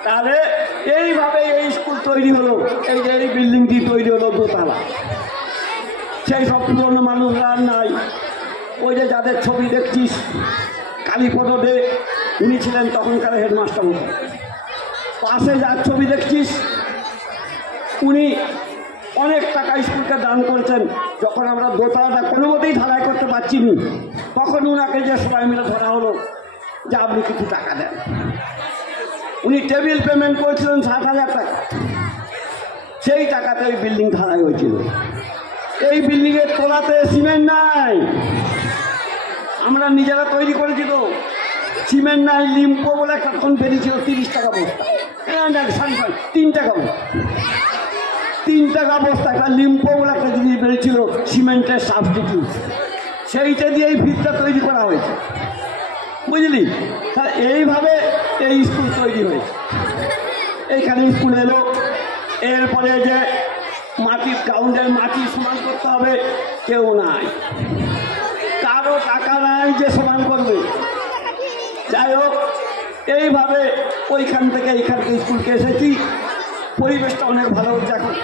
তাহলে এইভাবে এই স্কুল তৈরি হলো। এই যে এই বিল্ডিংটি তৈরি হলো দোতলা। সেই সব পুরনো মানুষরা আর নাই। ওই যে যাদের ছবি দেখছিস, কালীপদ দে, উনি ছিলেন তখনকার হেডমাস্টার মতো। পাশে যার ছবি দেখছিস, উনি অনেক টাকা স্কুলকে দান করেছেন। যখন আমরা দোতলাটা কোনো মতেই ঢালাই করতে পারছি নি, তখন ওনাকে যে সবাই মিলে ধরা হলো যে আপনি কিছু টাকা দেন। উনি টেবিল পেমেন্ট করেছিলেন 60,000 টাকা। সেই টাকাতে ওই বিল্ডিং ঢালাই হয়েছিল। এই বিল্ডিংয়ের তলাতে সিমেন্ট নাই, আমরা নিজেরা তৈরি করেছি। তো সিমেন্ট নাই, লিম্পো বলে একটা তখন বেরিয়েছিল 30 টাকা বস্তা, 3 টাকা বস্তা, 3 টাকা বস্তা একটা লিম্পো বলে একটা জিনিস বেরিয়েছিল, সিমেন্টের সাবস্টিটিউট। সেইটা দিয়ে এই ভিতটা তৈরি করা হয়েছে, বুঝলি? তা এইভাবে এই স্কুল তৈরি হয়েছে। এইখানে স্কুল এলো। এরপরে যে মাটির গ্রাউন্ডের মাটি সমান করতে হবে, কেউ নাই, কারো টাকা নাই যে সমান করবে। যাই হোক, এইভাবে ওইখান থেকে এইখানকে স্কুলকে এসেছি। পরিবেশটা অনেক ভালো হচ্ছে এখন।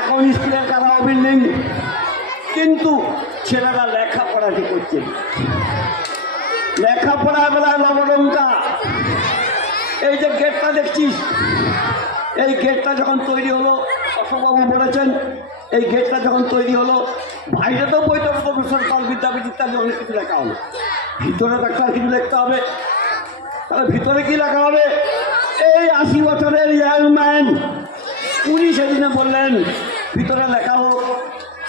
এখন স্কুলের কালাও বিল্ডিং, কিন্তু ছেলেরা লেখাপড়া কি করছে? লেখাপড়া বেলা লবডঙ্কা। এই যে গেটটা দেখছিস, এই গেটটা যখন তৈরি হলো, অশোকবাবু বলেছেন, এই গেটটা যখন তৈরি হলো, বাইরে তো বইটা সরকার বিদ্যাপীঠ ইত্যাদি অনেক কিছু লেখা হলো, ভিতরে একটা কিছু লিখতে হবে। তাহলে ভিতরে কি লেখা হবে? এই 80 বছরের ইয়াংম্যান উনি সেদিনে বললেন ভিতরে লেখা হোক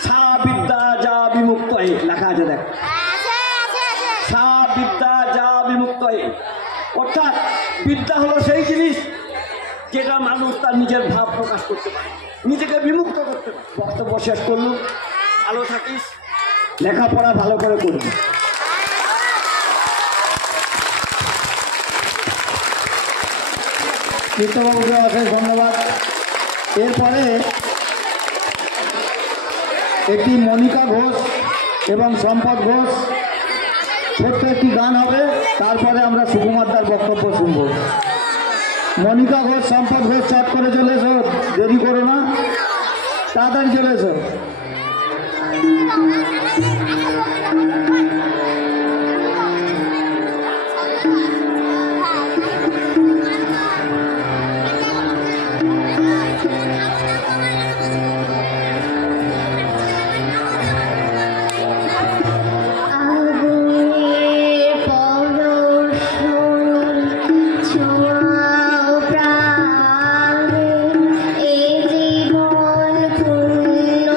সা বিদ্যা যা বিমুক্ত হে, লেখা আছে দেখ, সা বিদ্যা যা বিমুক্ত হে। অর্থাৎ বিদ্যা হলো সেই জিনিস যেটা মানুষ তার নিজের ভাব প্রকাশ করতে পারে, নিজেকে বিমুক্ত করতে পারে। বক্তব্য শেষ করলুম। ভালো থাকিস, লেখাপড়া ভালো করে করবি। চিত্তবাবুকে অশেষ ধন্যবাদ। এরপরে একটি মনিকা ঘোষ এবং সম্পদ ঘোষ ছোট্ট একটি গান হবে, তারপরে আমরা সুকুমারদার বক্তব্য শুনব। মনিকা ঘোষ, সম্পদ ঘোষ, চট করে চলে এসো, দেরি করো না, তাড়াতাড়ি চলে এসো। জীবন পূর্ণ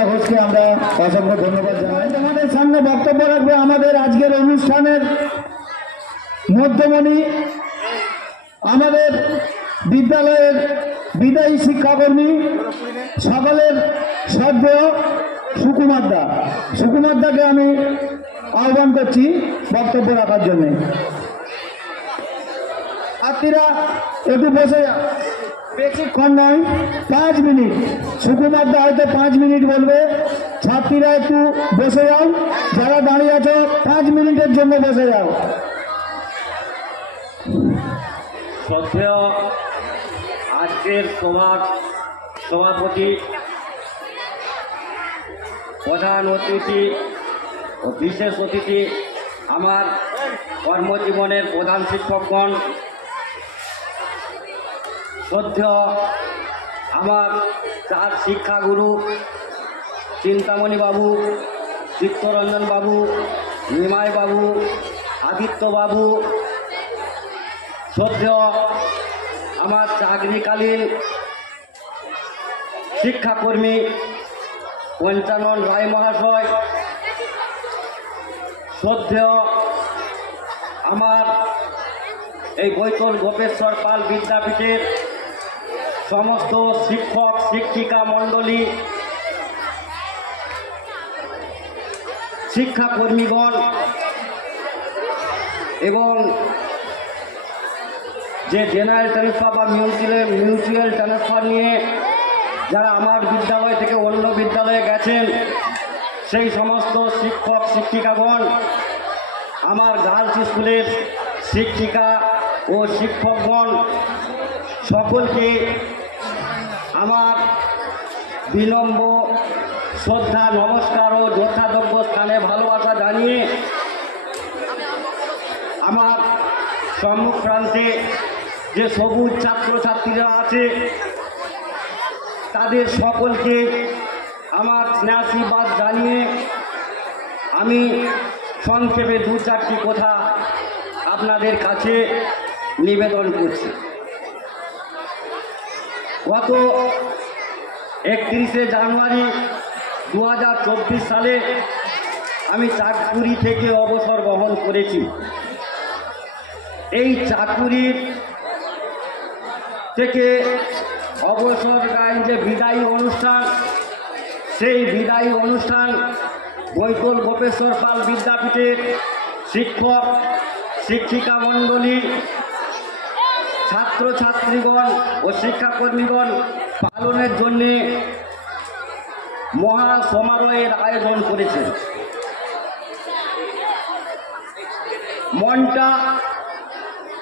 সুচিত্রা ঘোষকে আমরা অসংখ্য ধন্যবাদ জানাই। আমাদের সামনে বক্তব্য রাখবে আমাদের আজকের অনুষ্ঠানের মধ্যমণি, আমাদের বিদ্যালয়ের বিদায়ী শিক্ষাকর্মী, সকলের শ্রদ্ধেয় সুকুমার দা। সুকুমার দাকে আমি আহ্বান করছি বক্তব্য রাখার জন্য। ছাত্রীরা একটু বসে যাও, বেশিক্ষণ নয়, 5 মিনিট। সুকুমার দা হয়তো 5 মিনিট বলবে, ছাত্রীরা একটু বসে যাও, যারা দাঁড়িয়ে আছো 5 মিনিটের জন্য বসে যাও। শ্রদ্ধেয় আজকের সভাপতি, প্রধান অতিথি ও বিশেষ অতিথি, আমার কর্মজীবনের প্রধান শিক্ষকগণ, শ্রদ্ধেয় আমার 4 শিক্ষাগুরু চিন্তামণি বাবু, চিত্তরঞ্জন বাবু, নিমাই বাবু, আদিত্য বাবু, শ্রদ্ধেয় আমার চাকরিকালীন শিক্ষাকর্মী পঞ্চানন রায় মহাশয়, শ্রদ্ধেয় আমার এই বৈতল গোপেশ্বর পাল বিদ্যাপীঠের সমস্ত শিক্ষক শিক্ষিকা মণ্ডলী, শিক্ষাকর্মীগণ এবং যে জেনারেল ট্রান্সফার বা মিউচুয়াল ট্রান্সফার নিয়ে যারা আমার বিদ্যালয় থেকে অন্য বিদ্যালয়ে গেছেন, সেই সমস্ত শিক্ষক শিক্ষিকাগণ, আমার গার্লস স্কুলের শিক্ষিকা ও শিক্ষকগণ, সকলকে আমার বিনম্র শ্রদ্ধা নমস্কার ও যথাযোগ্য স্থানে ভালোবাসা জানিয়ে আমার সম্মুখ প্রান্তে যে সবুজ ছাত্রছাত্রীরা আছে তাদের সকলকে আমার স্নেহাশীর্বাদ জানিয়ে আমি সংক্ষেপে 2-4টি কথা আপনাদের কাছে নিবেদন করছি। গত 31শে জানুয়ারি 2024 সালে আমি চাকুরি থেকে অবসর গ্রহণ করেছি। এই চাকুরির থেকে অবসরকালীন যে বিদায়ী অনুষ্ঠান, সেই বিদায়ী অনুষ্ঠান বৈতল গোপেশ্বর পাল বিদ্যাপীঠের শিক্ষক শিক্ষিকা মণ্ডলী, ছাত্রছাত্রীগণ ও শিক্ষাকর্মীগণ পালনের জন্য মহা সমারোহের আয়োজন করেছে। মনটা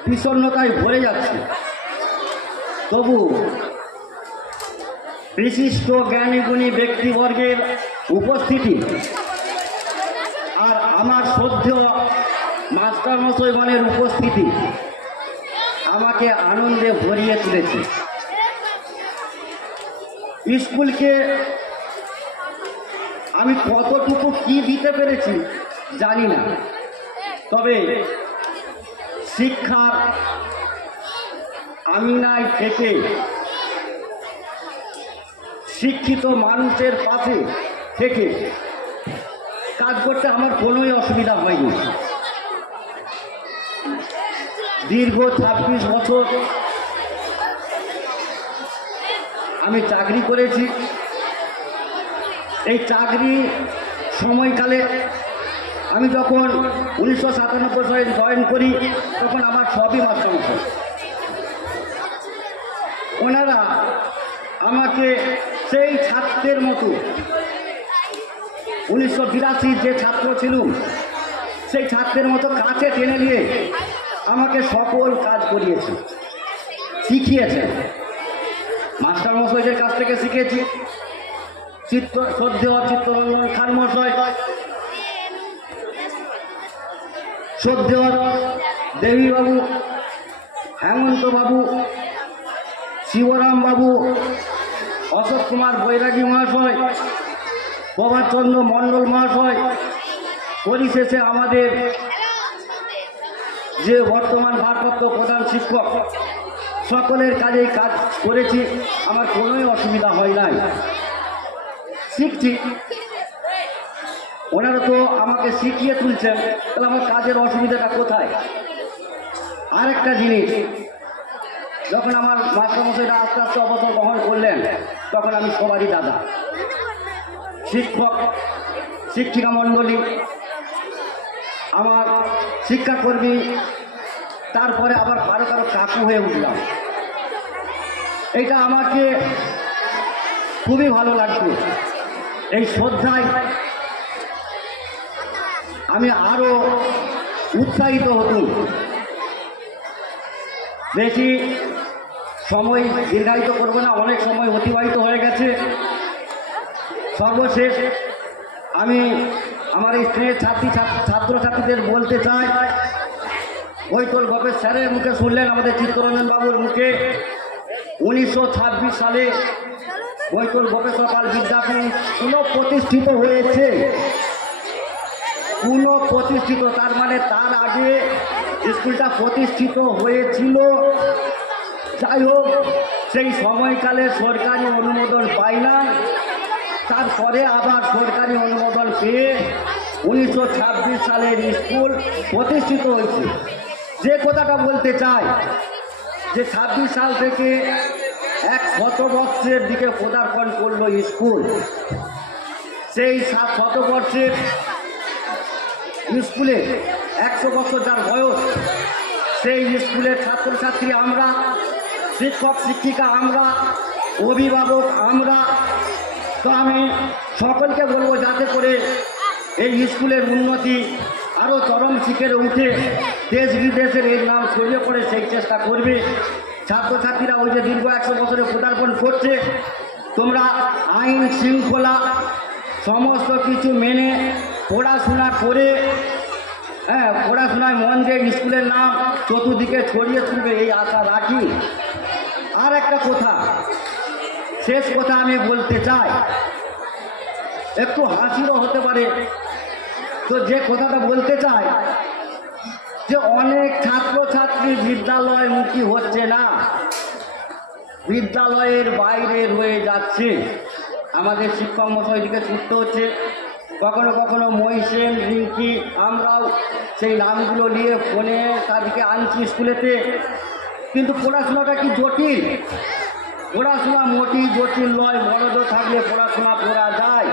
বিষণ্ণতায় ভরে যাচ্ছে, তবু বিশিষ্ট জ্ঞানীগুণী ব্যক্তিবর্গের উপস্থিতি আর আমার শ্রদ্ধেয় মাস্টারমশাইগণের উপস্থিতি আমাকে আনন্দে ভরিয়ে তুলেছে। স্কুলকে আমি কতটুকু কি দিতে পেরেছি জানি না, তবে শিক্ষার আমিনায় থেকে শিক্ষিত মানুষের পাশে থেকে কাজ করতে আমার কোনোই অসুবিধা হয়নি। দীর্ঘ 26 বছর আমি চাকরি করেছি। এই চাকরি সময়কালে আমি যখন 1997 সালে জয়েন করি, তখন আমার সবই মাস্টারমশাই। ওনারা আমাকে সেই ছাত্রের মতো 1982 যে ছাত্র ছিলাম সেই ছাত্রের মতো কাছে টেনে নিয়ে আমাকে সকল কাজ করিয়েছে, শিখিয়েছে। মাস্টারমশাইদের কাছ থেকে শিখেছি। শ্রদ্ধেয় চিত্তরঞ্জন খান মশাই, শ্রদ্ধেয় দেবীবাবু, হেমন্ত বাবু, শিবরাম বাবু, অশোক কুমার বৈরাগী মহাশয়, প্রভাতচন্দ্র মণ্ডল মহাশয়, পরিশেষে আমাদের যে বর্তমান ভারপ্রাপ্ত প্রধান শিক্ষক, সকলের কাজেই কাজ করেছি, আমার কোনোই অসুবিধা হয় নাই। শিখছি, ওনারা তো আমাকে শিখিয়ে তুলছেন, তাহলে আমার কাজের অসুবিধাটা কোথায়? আরেকটা জিনিস, যখন আমার মাস্টারমশাইরা আস্তে আস্তে অবসর গ্রহণ করলেন, তখন আমি সবারই দাদা, শিক্ষক শিক্ষিকা মণ্ডলী, আমার শিক্ষাকর্মী, তারপরে আবার কারো কারো কাকু হয়ে উঠলাম। এটা আমাকে খুবই ভালো লাগতো। এই শ্রদ্ধায় আমি আরো উৎসাহিত হতুম। বেশি সময় দীর্ঘায়িত করব না, অনেক সময় অতিবাহিত হয়ে গেছে। সর্বশেষ আমি আমার এই স্নেহের ছাত্রছাত্রীদের বলতে চাই, বৈতল গপের স্যারের মুখে শুনলেন, আমাদের চিত্তরঞ্জন বাবুর মুখে 1926 সালে বৈতল গোপেশ্বর পাল বিদ্যাপীঠ পুনঃপ্রতিষ্ঠিত হয়েছে। পুনঃপ্রতিষ্ঠিত তার মানে তার আগে স্কুলটা প্রতিষ্ঠিত হয়েছিল। যাই হোক, সেই সময়কালে সরকারি অনুমোদন পায় না, তারপরে আবার সরকারি অনুমোদন পেয়ে 1926 সালের স্কুল প্রতিষ্ঠিত হয়েছে। যে কথাটা বলতে চাই যে 26 সাল থেকে 100 বর্ষের দিকে পদার্পণ করলো স্কুল। সেই 100 বর্ষের স্কুলে 100 বছর যার বয়স, সেই স্কুলের ছাত্রছাত্রী আমরা, শিক্ষক শিক্ষিকা আমরা, অভিভাবক আমরা। তো আমি সকলকে বলবো যাতে করে এই স্কুলের উন্নতি আরও চরম শিখরে উঠে দেশ বিদেশের এর নাম ছড়িয়ে পড়ে সেই চেষ্টা করবে। ছাত্রছাত্রীরা ওই যে দীর্ঘ 100 বছরে পদার্পণ করছে, তোমরা আইন শৃঙ্খলা সমস্ত কিছু মেনে পড়াশোনা করে, পড়াশোনায় মন দিয়ে স্কুলের নাম চতুর্দিকে ছড়িয়ে তুলবে এই আশা রাখি। আর একটা কথা, শেষ কথা আমি বলতে চাই, একটু হাসিরও হতে পারে। তো যে কথাটা বলতে চাই যে অনেক ছাত্রছাত্রী বিদ্যালয়মুখী হচ্ছে না, বিদ্যালয়ের বাইরে রয়ে যাচ্ছে। আমাদের শিক্ষক মশাইদিকে ছুটতে হচ্ছে, কখনো কখনো মহিষেন রিঙ্কি আমরাও সেই নামগুলো নিয়ে ফোনে তাদেরকে আনছি স্কুলেতে। কিন্তু পড়াশোনাটা কি জটিল? পড়াশোনা মোটেই জটিল নয়, মনোযোগ থাকলে পড়াশোনা করা যায়।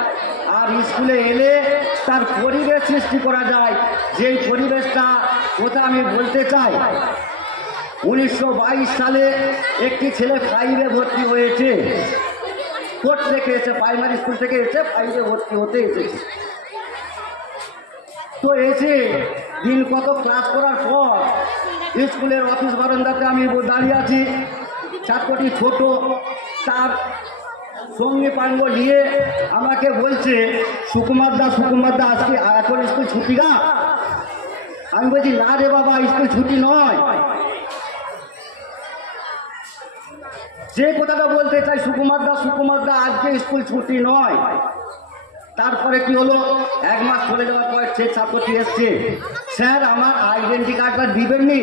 আর স্কুলে এলে তার পরিবেশ সৃষ্টি করা যায়, যেই পরিবেশটা কথা আমি বলতে চাই। 1922 সালে একটি ছেলে 5-এ ভর্তি হয়েছে, কোর্ট থেকে এসে, প্রাইমারি স্কুল থেকে এসে 5-এ ভর্তি হতে এসেছে। তো এসে দিন কত ক্লাস করার পর স্কুলের অফিস বারান্দাতে আমি দাঁড়িয়ে আছি, ছাত্রটি ছোট, তার সঙ্গী পাঙ্গ নিয়ে আমাকে বলছে, সুকুমার দা আজকে এখন স্কুল ছুটি না? আমি বলছি, না রে বাবা, স্কুল ছুটি নয়। যে কথাটা বলতে চাই, সুকুমার দা আজকে স্কুল ছুটি নয়। তারপরে কি হলো, 1 মাস চলে যাওয়ার পর সে ছাত্রটি এসছে, স্যার আমার আইডেন্টি কার্ডটা দিবেননি।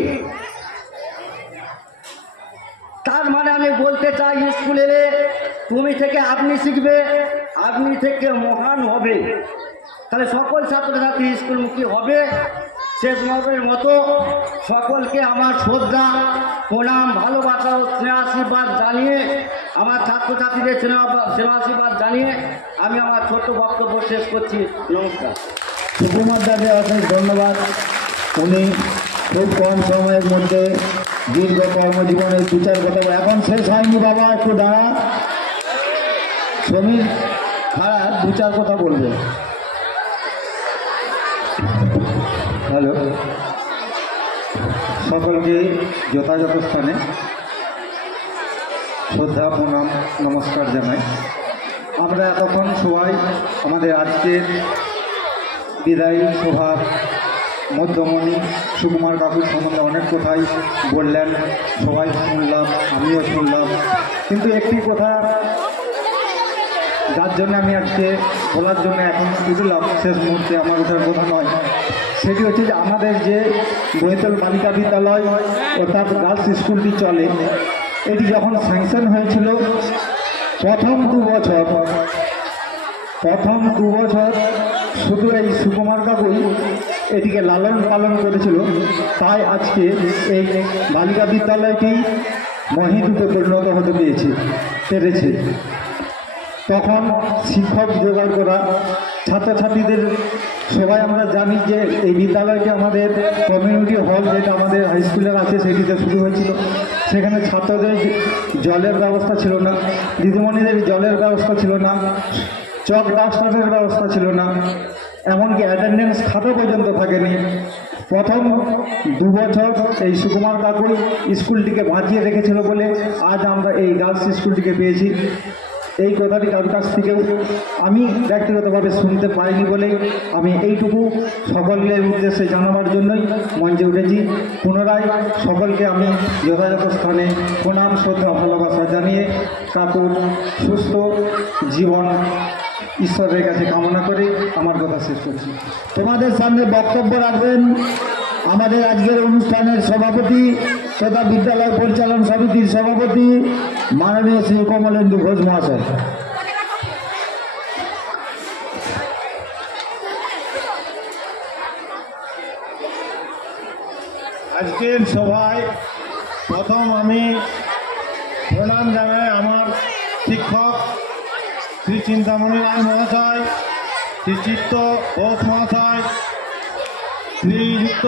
তার মানে আমি বলতে চাই, স্কুলে তুমি থেকে আপনি শিখবে, আপনি থেকে মহান হবে। তাহলে সকল ছাত্রছাত্রী স্কুলমুখী হবে। শেষ মহবের মতো সকলকে আমার শ্রদ্ধা, প্রণাম, ভালোবাসা ও স্নেহ আশীর্বাদ জানিয়ে, আমার ছাত্রছাত্রীদের স্নেহ আশীর্বাদ জানিয়ে আমি আমার ছোট্ট বক্তব্য শেষ করছি। নমস্কার। সুকুমার দাকে অশেষ ধন্যবাদ। উনি খুব কম সময়ের মধ্যে দীর্ঘ কর্মজীবনের বিচার কথা, এখন শেষ হয়নি বাবা, একটু দাঁড়া। সমীর খারাপ 2-4 কথা বলবে। হ্যালো, সকলকে যথাযথ স্থানে শ্রদ্ধা, প্রণাম, নমস্কার জানাই। আমরা এতক্ষণ সবাই আমাদের আজকের বিদায়ী সভার মধ্যমণি সুকুমার কাকুর সম্বন্ধে অনেক কথাই বললেন, সবাই শুনলাম, আমিও শুনলাম। কিন্তু একটি কথা যার জন্য আমি আজকে বলার জন্য এখন উঠলাম, শেষ মুহূর্তে আমার ওঠার কথা নয়, সেটি হচ্ছে যে আমাদের যে বৈতল বালিকা বিদ্যালয় অর্থাৎ গার্লস স্কুলটি চলে, এটি যখন স্যাংশন হয়েছিল প্রথম 2 বছর প্রথম 2 বছর শুধু এই সুকুমার কাকুই এটিকে লালন পালন করেছিল, তাই আজকে এই বালিকা বিদ্যালয়টি মহিরূপে পরিণত হতে পেরেছে। তখন শিক্ষক জোগাড় করা, ছাত্রছাত্রীদের সবাই আমরা জানি যে এই বিদ্যালয়টি আমাদের কমিউনিটি হল যেটা আমাদের হাই স্কুলের আছে সেটিতে শুরু হয়েছিল। সেখানে ছাত্রদের জলের ব্যবস্থা ছিল না, দিদিমণিদের জলের ব্যবস্থা ছিল না, চক ডাস্টারের ব্যবস্থা ছিল না, এমনকি অ্যাটেন্ডেন্স খাতা পর্যন্ত থাকেনি। প্রথম 2 বছর এই সুকুমার কাকুই স্কুলটিকে বাঁচিয়ে রেখেছিল বলে আজ আমরা এই গার্লস স্কুলটিকে পেয়েছি। এই কথাটি কার কাছ থেকেও আমি ব্যক্তিগতভাবে শুনতে পাইনি বলেই আমি এইটুকু সকলের উদ্দেশ্যে জানাবার জন্যই মঞ্চে উঠেছি। পুনরায় সকলকে আমি যথাযথ স্থানে প্রণাম, শ্রদ্ধা, ভালোবাসা জানিয়ে কাকুর সুস্থ জীবন ঈশ্বরের কাছে কামনা করে আমার কথা শেষ করছি। তোমাদের সামনে বক্তব্য রাখবেন আমাদের আজকের অনুষ্ঠানের সভাপতি তথা বিদ্যালয় পরিচালন সমিতির সভাপতি মাননীয় শ্রী কমলেন্দু ঘোষ মহাশয়। আজকের সভায় প্রথম আমি প্রণাম জানাই আমার শিক্ষক শ্রী চিন্তামণি রায় মহাশয়, শ্রী চিত্ত ঘোষ মহাশয়, শ্রীযুক্ত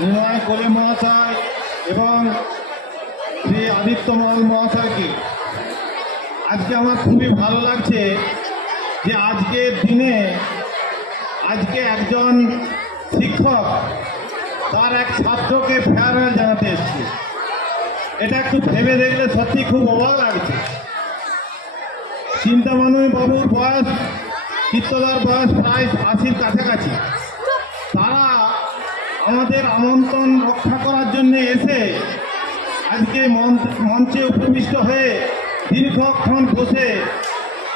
নিময় কোলে মহাশয় এবং শ্রী আদিত্যমল মহাশয়কে। আজকে আমার খুবই ভালো লাগছে যে আজকের দিনে আজকে একজন শিক্ষক তার এক ছাত্রকে ফেয়ারওয়েল জানাতে এসছে। এটা একটু ভেবে দেখলে সত্যি খুব অবাক লাগছে। চিন্তামণি বাবুর বয়স, চিত্তদার বয়স প্রায় 80-র কাছাকাছি। তারা আমাদের আমন্ত্রণ রক্ষা করার জন্য এসে আজকে মঞ্চে উপবিষ্ট হয়ে দীর্ঘক্ষণ বসে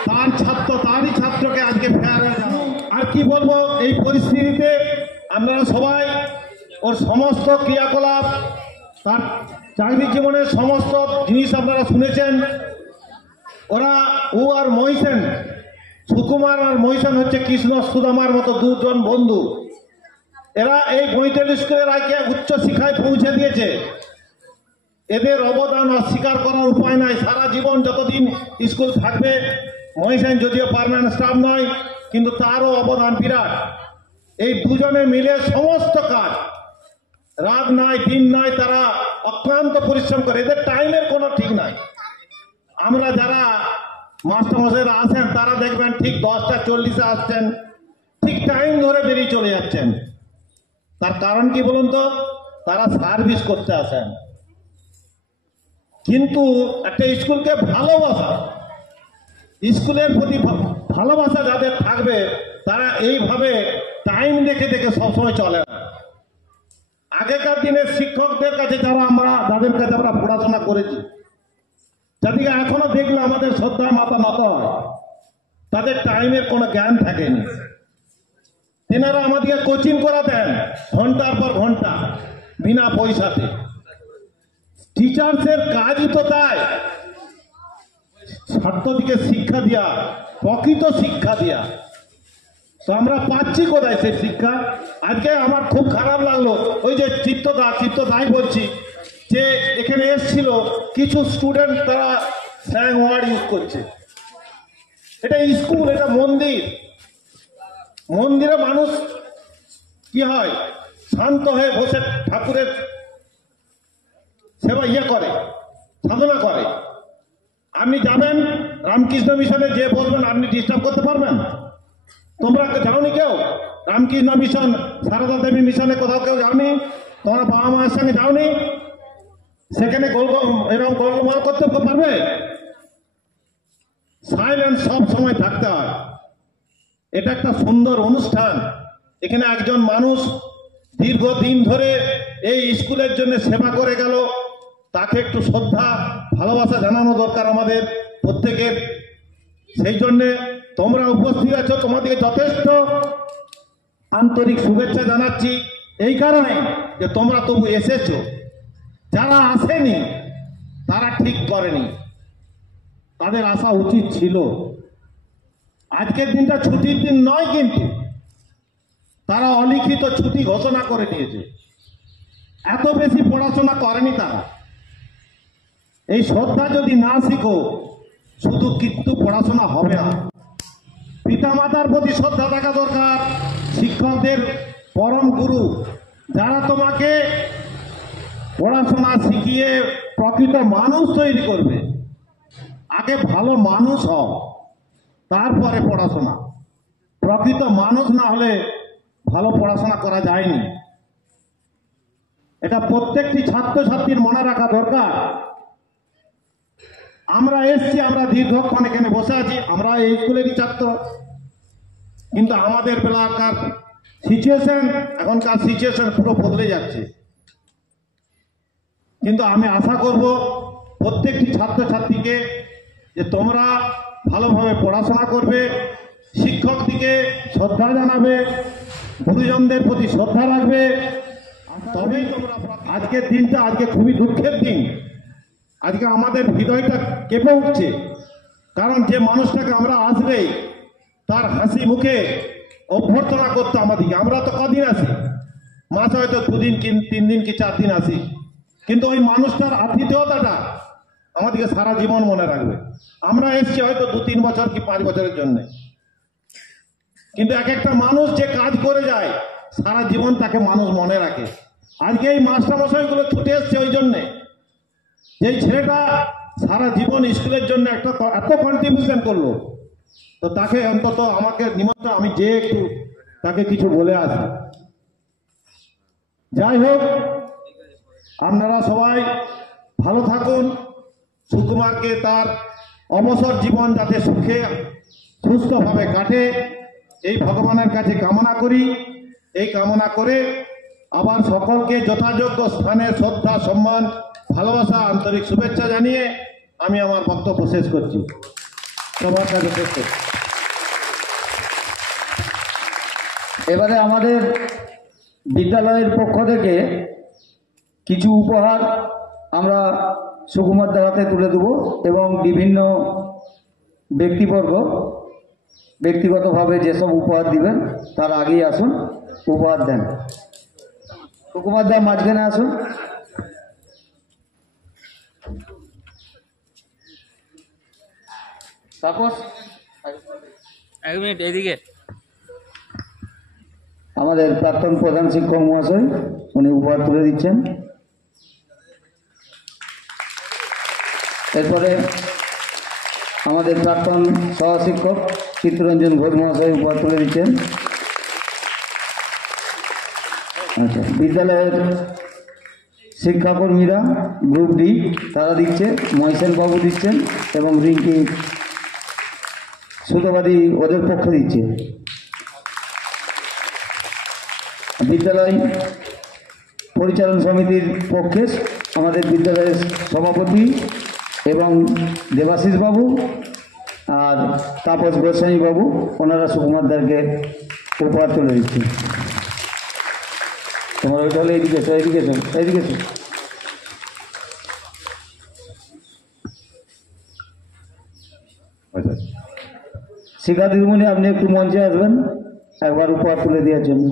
তারই ছাত্রকে আজকে ফেয়ারওয়েল জানানো। আর কি বলবো, এই পরিস্থিতিতে আপনারা সবাই ওর সমস্ত ক্রিয়াকলাপ, তার চাকরির জীবনের সমস্ত জিনিস আপনারা শুনেছেন। ও আর মহিষেন, সুকুমার আর মহিষেন হচ্ছে কৃষ্ণ সুদামার মতো 2 জন বন্ধু। এরা এই বৈতল স্কুলের আগে উচ্চ শিক্ষায় পৌঁছে দিয়েছে। এদের অবদান অস্বীকার করার উপায় নাই। সারা জীবন যতদিন স্কুল থাকবে, মহিষেন যদিও পার্মানেন্ট স্টাফ নয়, কিন্তু তারও অবদান বিরাট। এই দুজনে মিলে সমস্ত কাজ, রাত নাই দিন নাই, তারা অক্লান্ত পরিশ্রম করে। এদের টাইমের কোনো ঠিক নাই। আমরা যারা মাস্টারমশাইরা আসেন তারা দেখবেন ঠিক 10টা 40-এ আসছেন, ঠিক টাইম ধরে বেরিয়ে চলে যাচ্ছেন। তার কারণ কি বলুন তো? তারা সার্ভিস করতে আসেন। কিন্তু একটা স্কুলকে ভালোবাসা, স্কুলের প্রতি ভালোবাসা যাদের থাকবে তারা এইভাবে টাইম দেখে দেখে সবসময় চলে না। আগেকার দিনের শিক্ষকদের কাছে যাদের কাছে আমরা পড়াশোনা করেছি, যাদেরকে এখনো দেখলে আমাদের শ্রদ্ধা মাথা নত হয়, তাদের টাইমের কোনো জ্ঞান থাকেনি। তেনারা আমাদেরকে কোচিং করাতেন ঘন্টার পর ঘন্টা বিনা পয়সাতে। টিচার্সের কাজই তো তাই, ছাত্রদিকে শিক্ষা দেওয়া, প্রকৃত শিক্ষা দেওয়া। তো আমরা পাচ্ছি কোথায় সেই শিক্ষা? আজকে আমার খুব খারাপ লাগলো, ওই যে চিত্তদাই বলছি যে এখানে এসছিল কিছু স্টুডেন্ট, তারা স্ল্যাং ওয়ার্ড ইউজ করছে। এটা স্কুল, এটা মন্দির। মন্দিরে মানুষ কি হয়, শান্ত হয়ে বসে ঠাকুরের সেবা করে, সাধনা করে। আপনি যাবেন রামকৃষ্ণ মিশনে, যে বলবেন আপনি ডিস্টার্ব করতে পারবেন? তোমরা যাওনি কেউ রামকৃষ্ণ মিশন, সারদা দেবী মিশনে কোথাও কেউ যাওনি? তোমরা বাবা মায়ের সঙ্গে যাওনি? সেখানে এরকম গোলমাল করতে পারবে? সাইলেন্ট সব সময় থাকতে হয়। এটা একটা সুন্দর অনুষ্ঠান। এখানে একজন মানুষ দীর্ঘদিন ধরে এই স্কুলের জন্য সেবা করে গেল, তাকে একটু শ্রদ্ধা ভালোবাসা জানানো দরকার আমাদের প্রত্যেকের। সেই জন্যে তোমরা উপস্থিত আছো, তোমাদেরকে যথেষ্ট আন্তরিক শুভেচ্ছা জানাচ্ছি। এই কারণে যে তোমরা তবু এসেছো। যারা আসেনি তারা ঠিক করেনি, তাদের আসা উচিত ছিল। আজকের দিনটা ছুটির দিন নয়, কিন্তু তারা অলিখিত ছুটি ঘোষণা করে দিয়েছে। এত বেশি পড়াশোনা করেনি তারা। এই শ্রদ্ধা যদি না শিখো শুধু কিন্তু পড়াশোনা হবে না। পিতামাতার প্রতি শ্রদ্ধা থাকা দরকার, শিক্ষকদের পরম গুরু যারা তোমাকে পড়াশোনা শিখিয়ে প্রকৃত মানুষ তৈরি করবে। আগে ভালো মানুষ হও, তারপরে পড়াশোনা। প্রকৃত মানুষ না হলে ভালো পড়াশোনা করা যায়নি। এটা প্রত্যেকটি ছাত্রছাত্রীর মনে রাখা দরকার। আমরা এসছি, আমরা দীর্ঘক্ষণ এখানে বসে আছি, আমরা এই স্কুলেরই ছাত্র, কিন্তু আমাদের বেলাকার সিচুয়েশন, এখনকার সিচুয়েশন পুরো বদলে যাচ্ছে। কিন্তু আমি আশা করব প্রত্যেকটি ছাত্রছাত্রীকে যে তোমরা ভালোভাবে পড়াশোনা করবে, শিক্ষক দিকে শ্রদ্ধা জানাবে, গুরুজনদের প্রতি শ্রদ্ধা রাখবে, তবেই তোমরা। আজকের দিনটা আজকে খুবই দুঃখের দিন। আজকে আমাদের হৃদয়টা কেঁপে উঠছে, কারণ যে মানুষটাকে আমরা আসলেই তার হাসি মুখে অভ্যর্থনা করতো আমাদেরকে। আমরা তো কদিন আসি, মাসে হয়তো 2 দিন কি 3 দিন কি 4 দিন আসি, কিন্তু ওই মানুষটার আতিথেয়তাটা আমাদেরকে সারা জীবন মনে রাখবে। আমরা এসছি হয়তো 2-3 বছর কি 5 বছরের জন্য, কিন্তু এক একটা মানুষ যে কাজ করে যায় সারা জীবন তাকে মানুষ মনে রাখে। আজকে এই মাস্টারমশাইগুলো ছুটে এসছে ওই জন্যে, যেই ছেলেটা সারা জীবন স্কুলের জন্য এত কন্ট্রিবিউশন করলো, তো তাকে অন্তত আমাকে নিমন্ত্রণ, আমি যে একটু তাকে কিছু বলে আসি। যাই হোক, আপনারা সবাই ভালো থাকুন। সুকুমারকে তার অবসর জীবন যাতে সুখে সুস্থভাবে কাটে এই ভগবানের কাছে কামনা করি। এই কামনা করে আবার সকলকে যথাযোগ্য স্থানে শ্রদ্ধা, সম্মান, ভালোবাসা, আন্তরিক শুভেচ্ছা জানিয়ে আমি আমার বক্তব্য শেষ করছি। সবার কাছে শেষ করছি। এবারে আমাদের বিদ্যালয়ের পক্ষ থেকে কিছু উপহার আমরা সুকুমারদের হাতে তুলে দেব, এবং বিভিন্ন ব্যক্তিবর্গ ব্যক্তিগতভাবে যেসব উপহার দিবেন তার আগেই আসুন, উপহার দেন। সুকুমারদা মাঝখানে আসুন। তাপস, 1 মিনিট এদিকে। আমাদের প্রাক্তন প্রধান শিক্ষক মহাশয় উনি উপহার তুলে দিচ্ছেন। এরপরে আমাদের প্রাক্তন সহশিক্ষক চিত্তরঞ্জন ঘোষ মহাশয় উপহার তুলে দিচ্ছেন। আচ্ছা, বিদ্যালয়ের শিক্ষাকর্মীরা গ্রুপ ডি তারা দিচ্ছে, মহেশেন বাবু দিচ্ছেন এবং রিঙ্কি সুতোবাদী ওদের পক্ষে দিচ্ছে। বিদ্যালয় পরিচালন সমিতির পক্ষে আমাদের বিদ্যালয়ের সভাপতি এবং দেবাশিস বাবু আর তাপস গোস্বামী বাবু, ওনারা সুকুমারদারকে উপহার তুলে দিচ্ছে। তোমার ওইটা হলে এদিকে এসো, এদিকে এসো, এদিকে এসো। শিক্ষা দিদিমণি, আপনি একটু মঞ্চে আসবেন একবার উপহার তুলে দেওয়ার জন্য।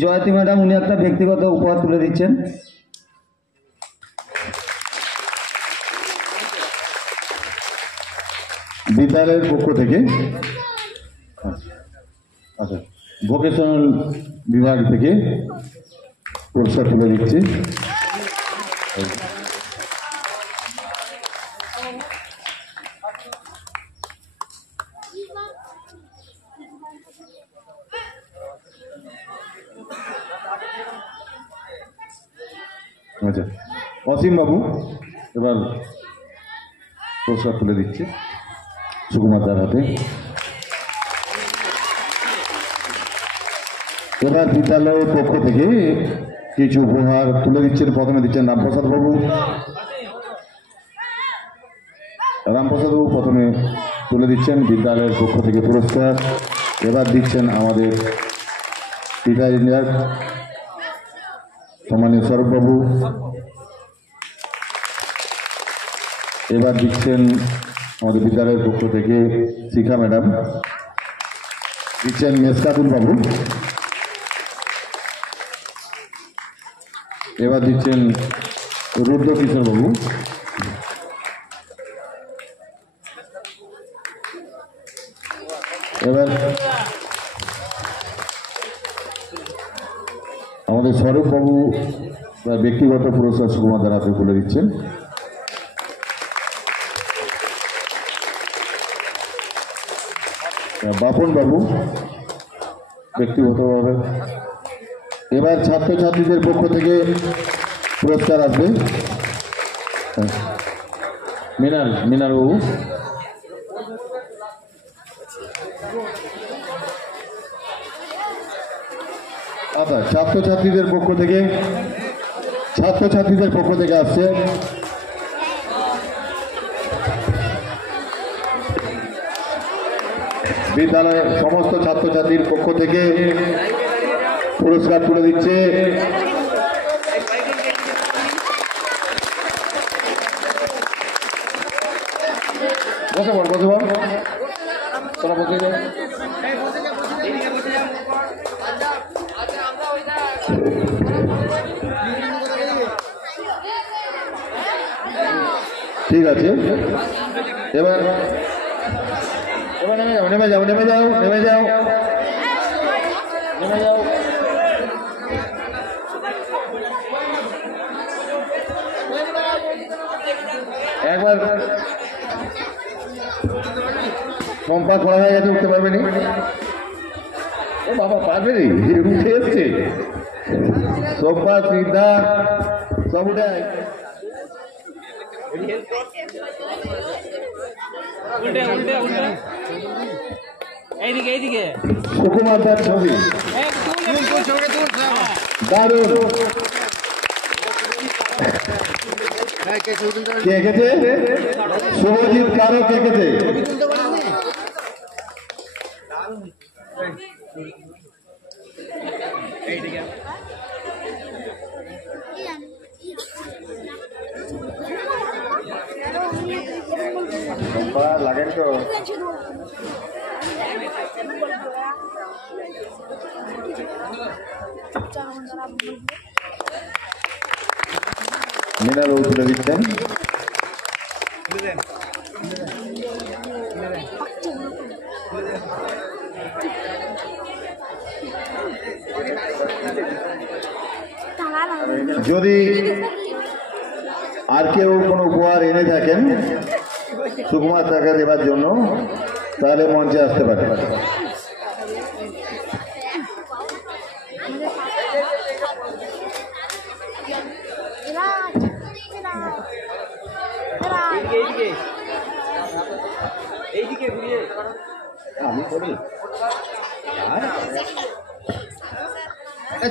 জয়তী ম্যাডাম, উনি একটা ব্যক্তিগত উপহার তুলে দিচ্ছেন। বিদ্যালয়ের পক্ষ থেকে আচ্ছা ভোকেশনাল বিভাগ থেকে পুরস্কার তুলে দিচ্ছি। আচ্ছা, অসীম বাবু এবার পুরস্কার তুলে দিচ্ছে সুকুমারদার হাতে। এবার বিদ্যালয়ের পক্ষ থেকে কিছু উপহার তুলে দিচ্ছেন। প্রথমে দিচ্ছেন রামপ্রসাদ বাবু। রামপ্রসাদ বাবু প্রথমে তুলে দিচ্ছেন বিদ্যালয়ের পক্ষ থেকে পুরস্কার। এবার দিচ্ছেন আমাদের টিচার ইঞ্জিনিয়ার সম্মানীয় সৌরভবাবু। এবার দিচ্ছেন আমাদের বিদ্যালয়ের পক্ষ থেকে শিখা ম্যাডাম দিচ্ছেন মেসকাতুল বাবু, এবার দিচ্ছেন রুদ্র কিশোর বাবু, এবার আমাদের স্বরূপ বাবু ব্যক্তিগত পুরস্কার সুকুমারদের হাতে তুলে দিচ্ছেন। বাপন বাবু ব্যক্তিগতভাবে। এবার ছাত্রছাত্রীদের পক্ষ থেকে পুরস্কার আসবে মিনার বাবু। আচ্ছা, ছাত্রছাত্রীদের পক্ষ থেকে আসছে বিদ্যালয়ের সমস্ত ছাত্রছাত্রীর পক্ষ থেকে পুরস্কার তুলে দিচ্ছে বসে পড় তোরা বসে যাও। ঠিক আছে, এবার নেমে যাও। একবার সম্পা করা হয়ে গেছে, উঠতে পারবে নি। ও বাবা, পারবে নি, উঠে এসছে সম্পা, সিদ্ধা সব উঠে আয়। এইদিকে সুকুমার দার ছবি দারুণ। কে এঁকেছে? শুভজিৎ কারক এঁকেছে। লাগেন তো মিনার বাবু তুলে দিচ্ছেন। যদি আর কেউ কোনো উপহার এনে থাকেন সুকুমার তাকে দেবার জন্য, তাহলে মঞ্চে আসতে পারে।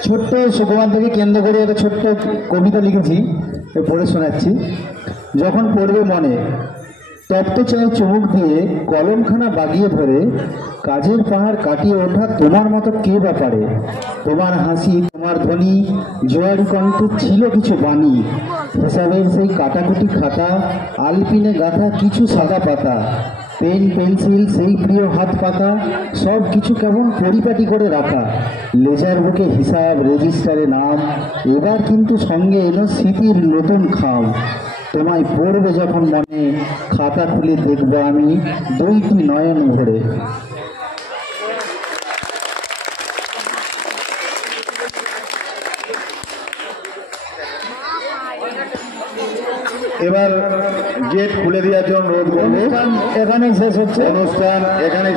ছোট্ট সুকুমার থেকে কেন্দ্র করে একটা ছোট্ট কবিতা লিখেছি, পড়ে শোনাচ্ছি। যখন পড়বে মনে তপ্ত চায়ে চুমুক দিয়ে কলমখানা বাগিয়ে ধরে, কাজের পাহাড় কাটিয়ে ওঠা তোমার মতো কে ব্যাপারে। তোমার হাসি, তোমার ধ্বনি, জোয়ারি কণ্ঠে ছিল কিছু বাণী, হিসাবের সেই কাটাকুটি খাতা, আলপিনে গাঁথা কিছু সাদা পাতা, পেন পেন্সিল সেই প্রিয় হাত পাতা, সব কিছু কেমন পরিপাটি করে রাখা। লেজার বুকে হিসাব, রেজিস্টারে নাম, এবার কিন্তু সঙ্গে এলো স্মৃতির নতুন খাম। তোমায় পড়বে যখন মনে, খাতা খুলে দেখব আমি দুইটি নয়ন ভরে। এবার গেট খুলে দেওয়ার জন্য রোদ, এখানে শেষ হচ্ছে অনুষ্ঠান, এখানে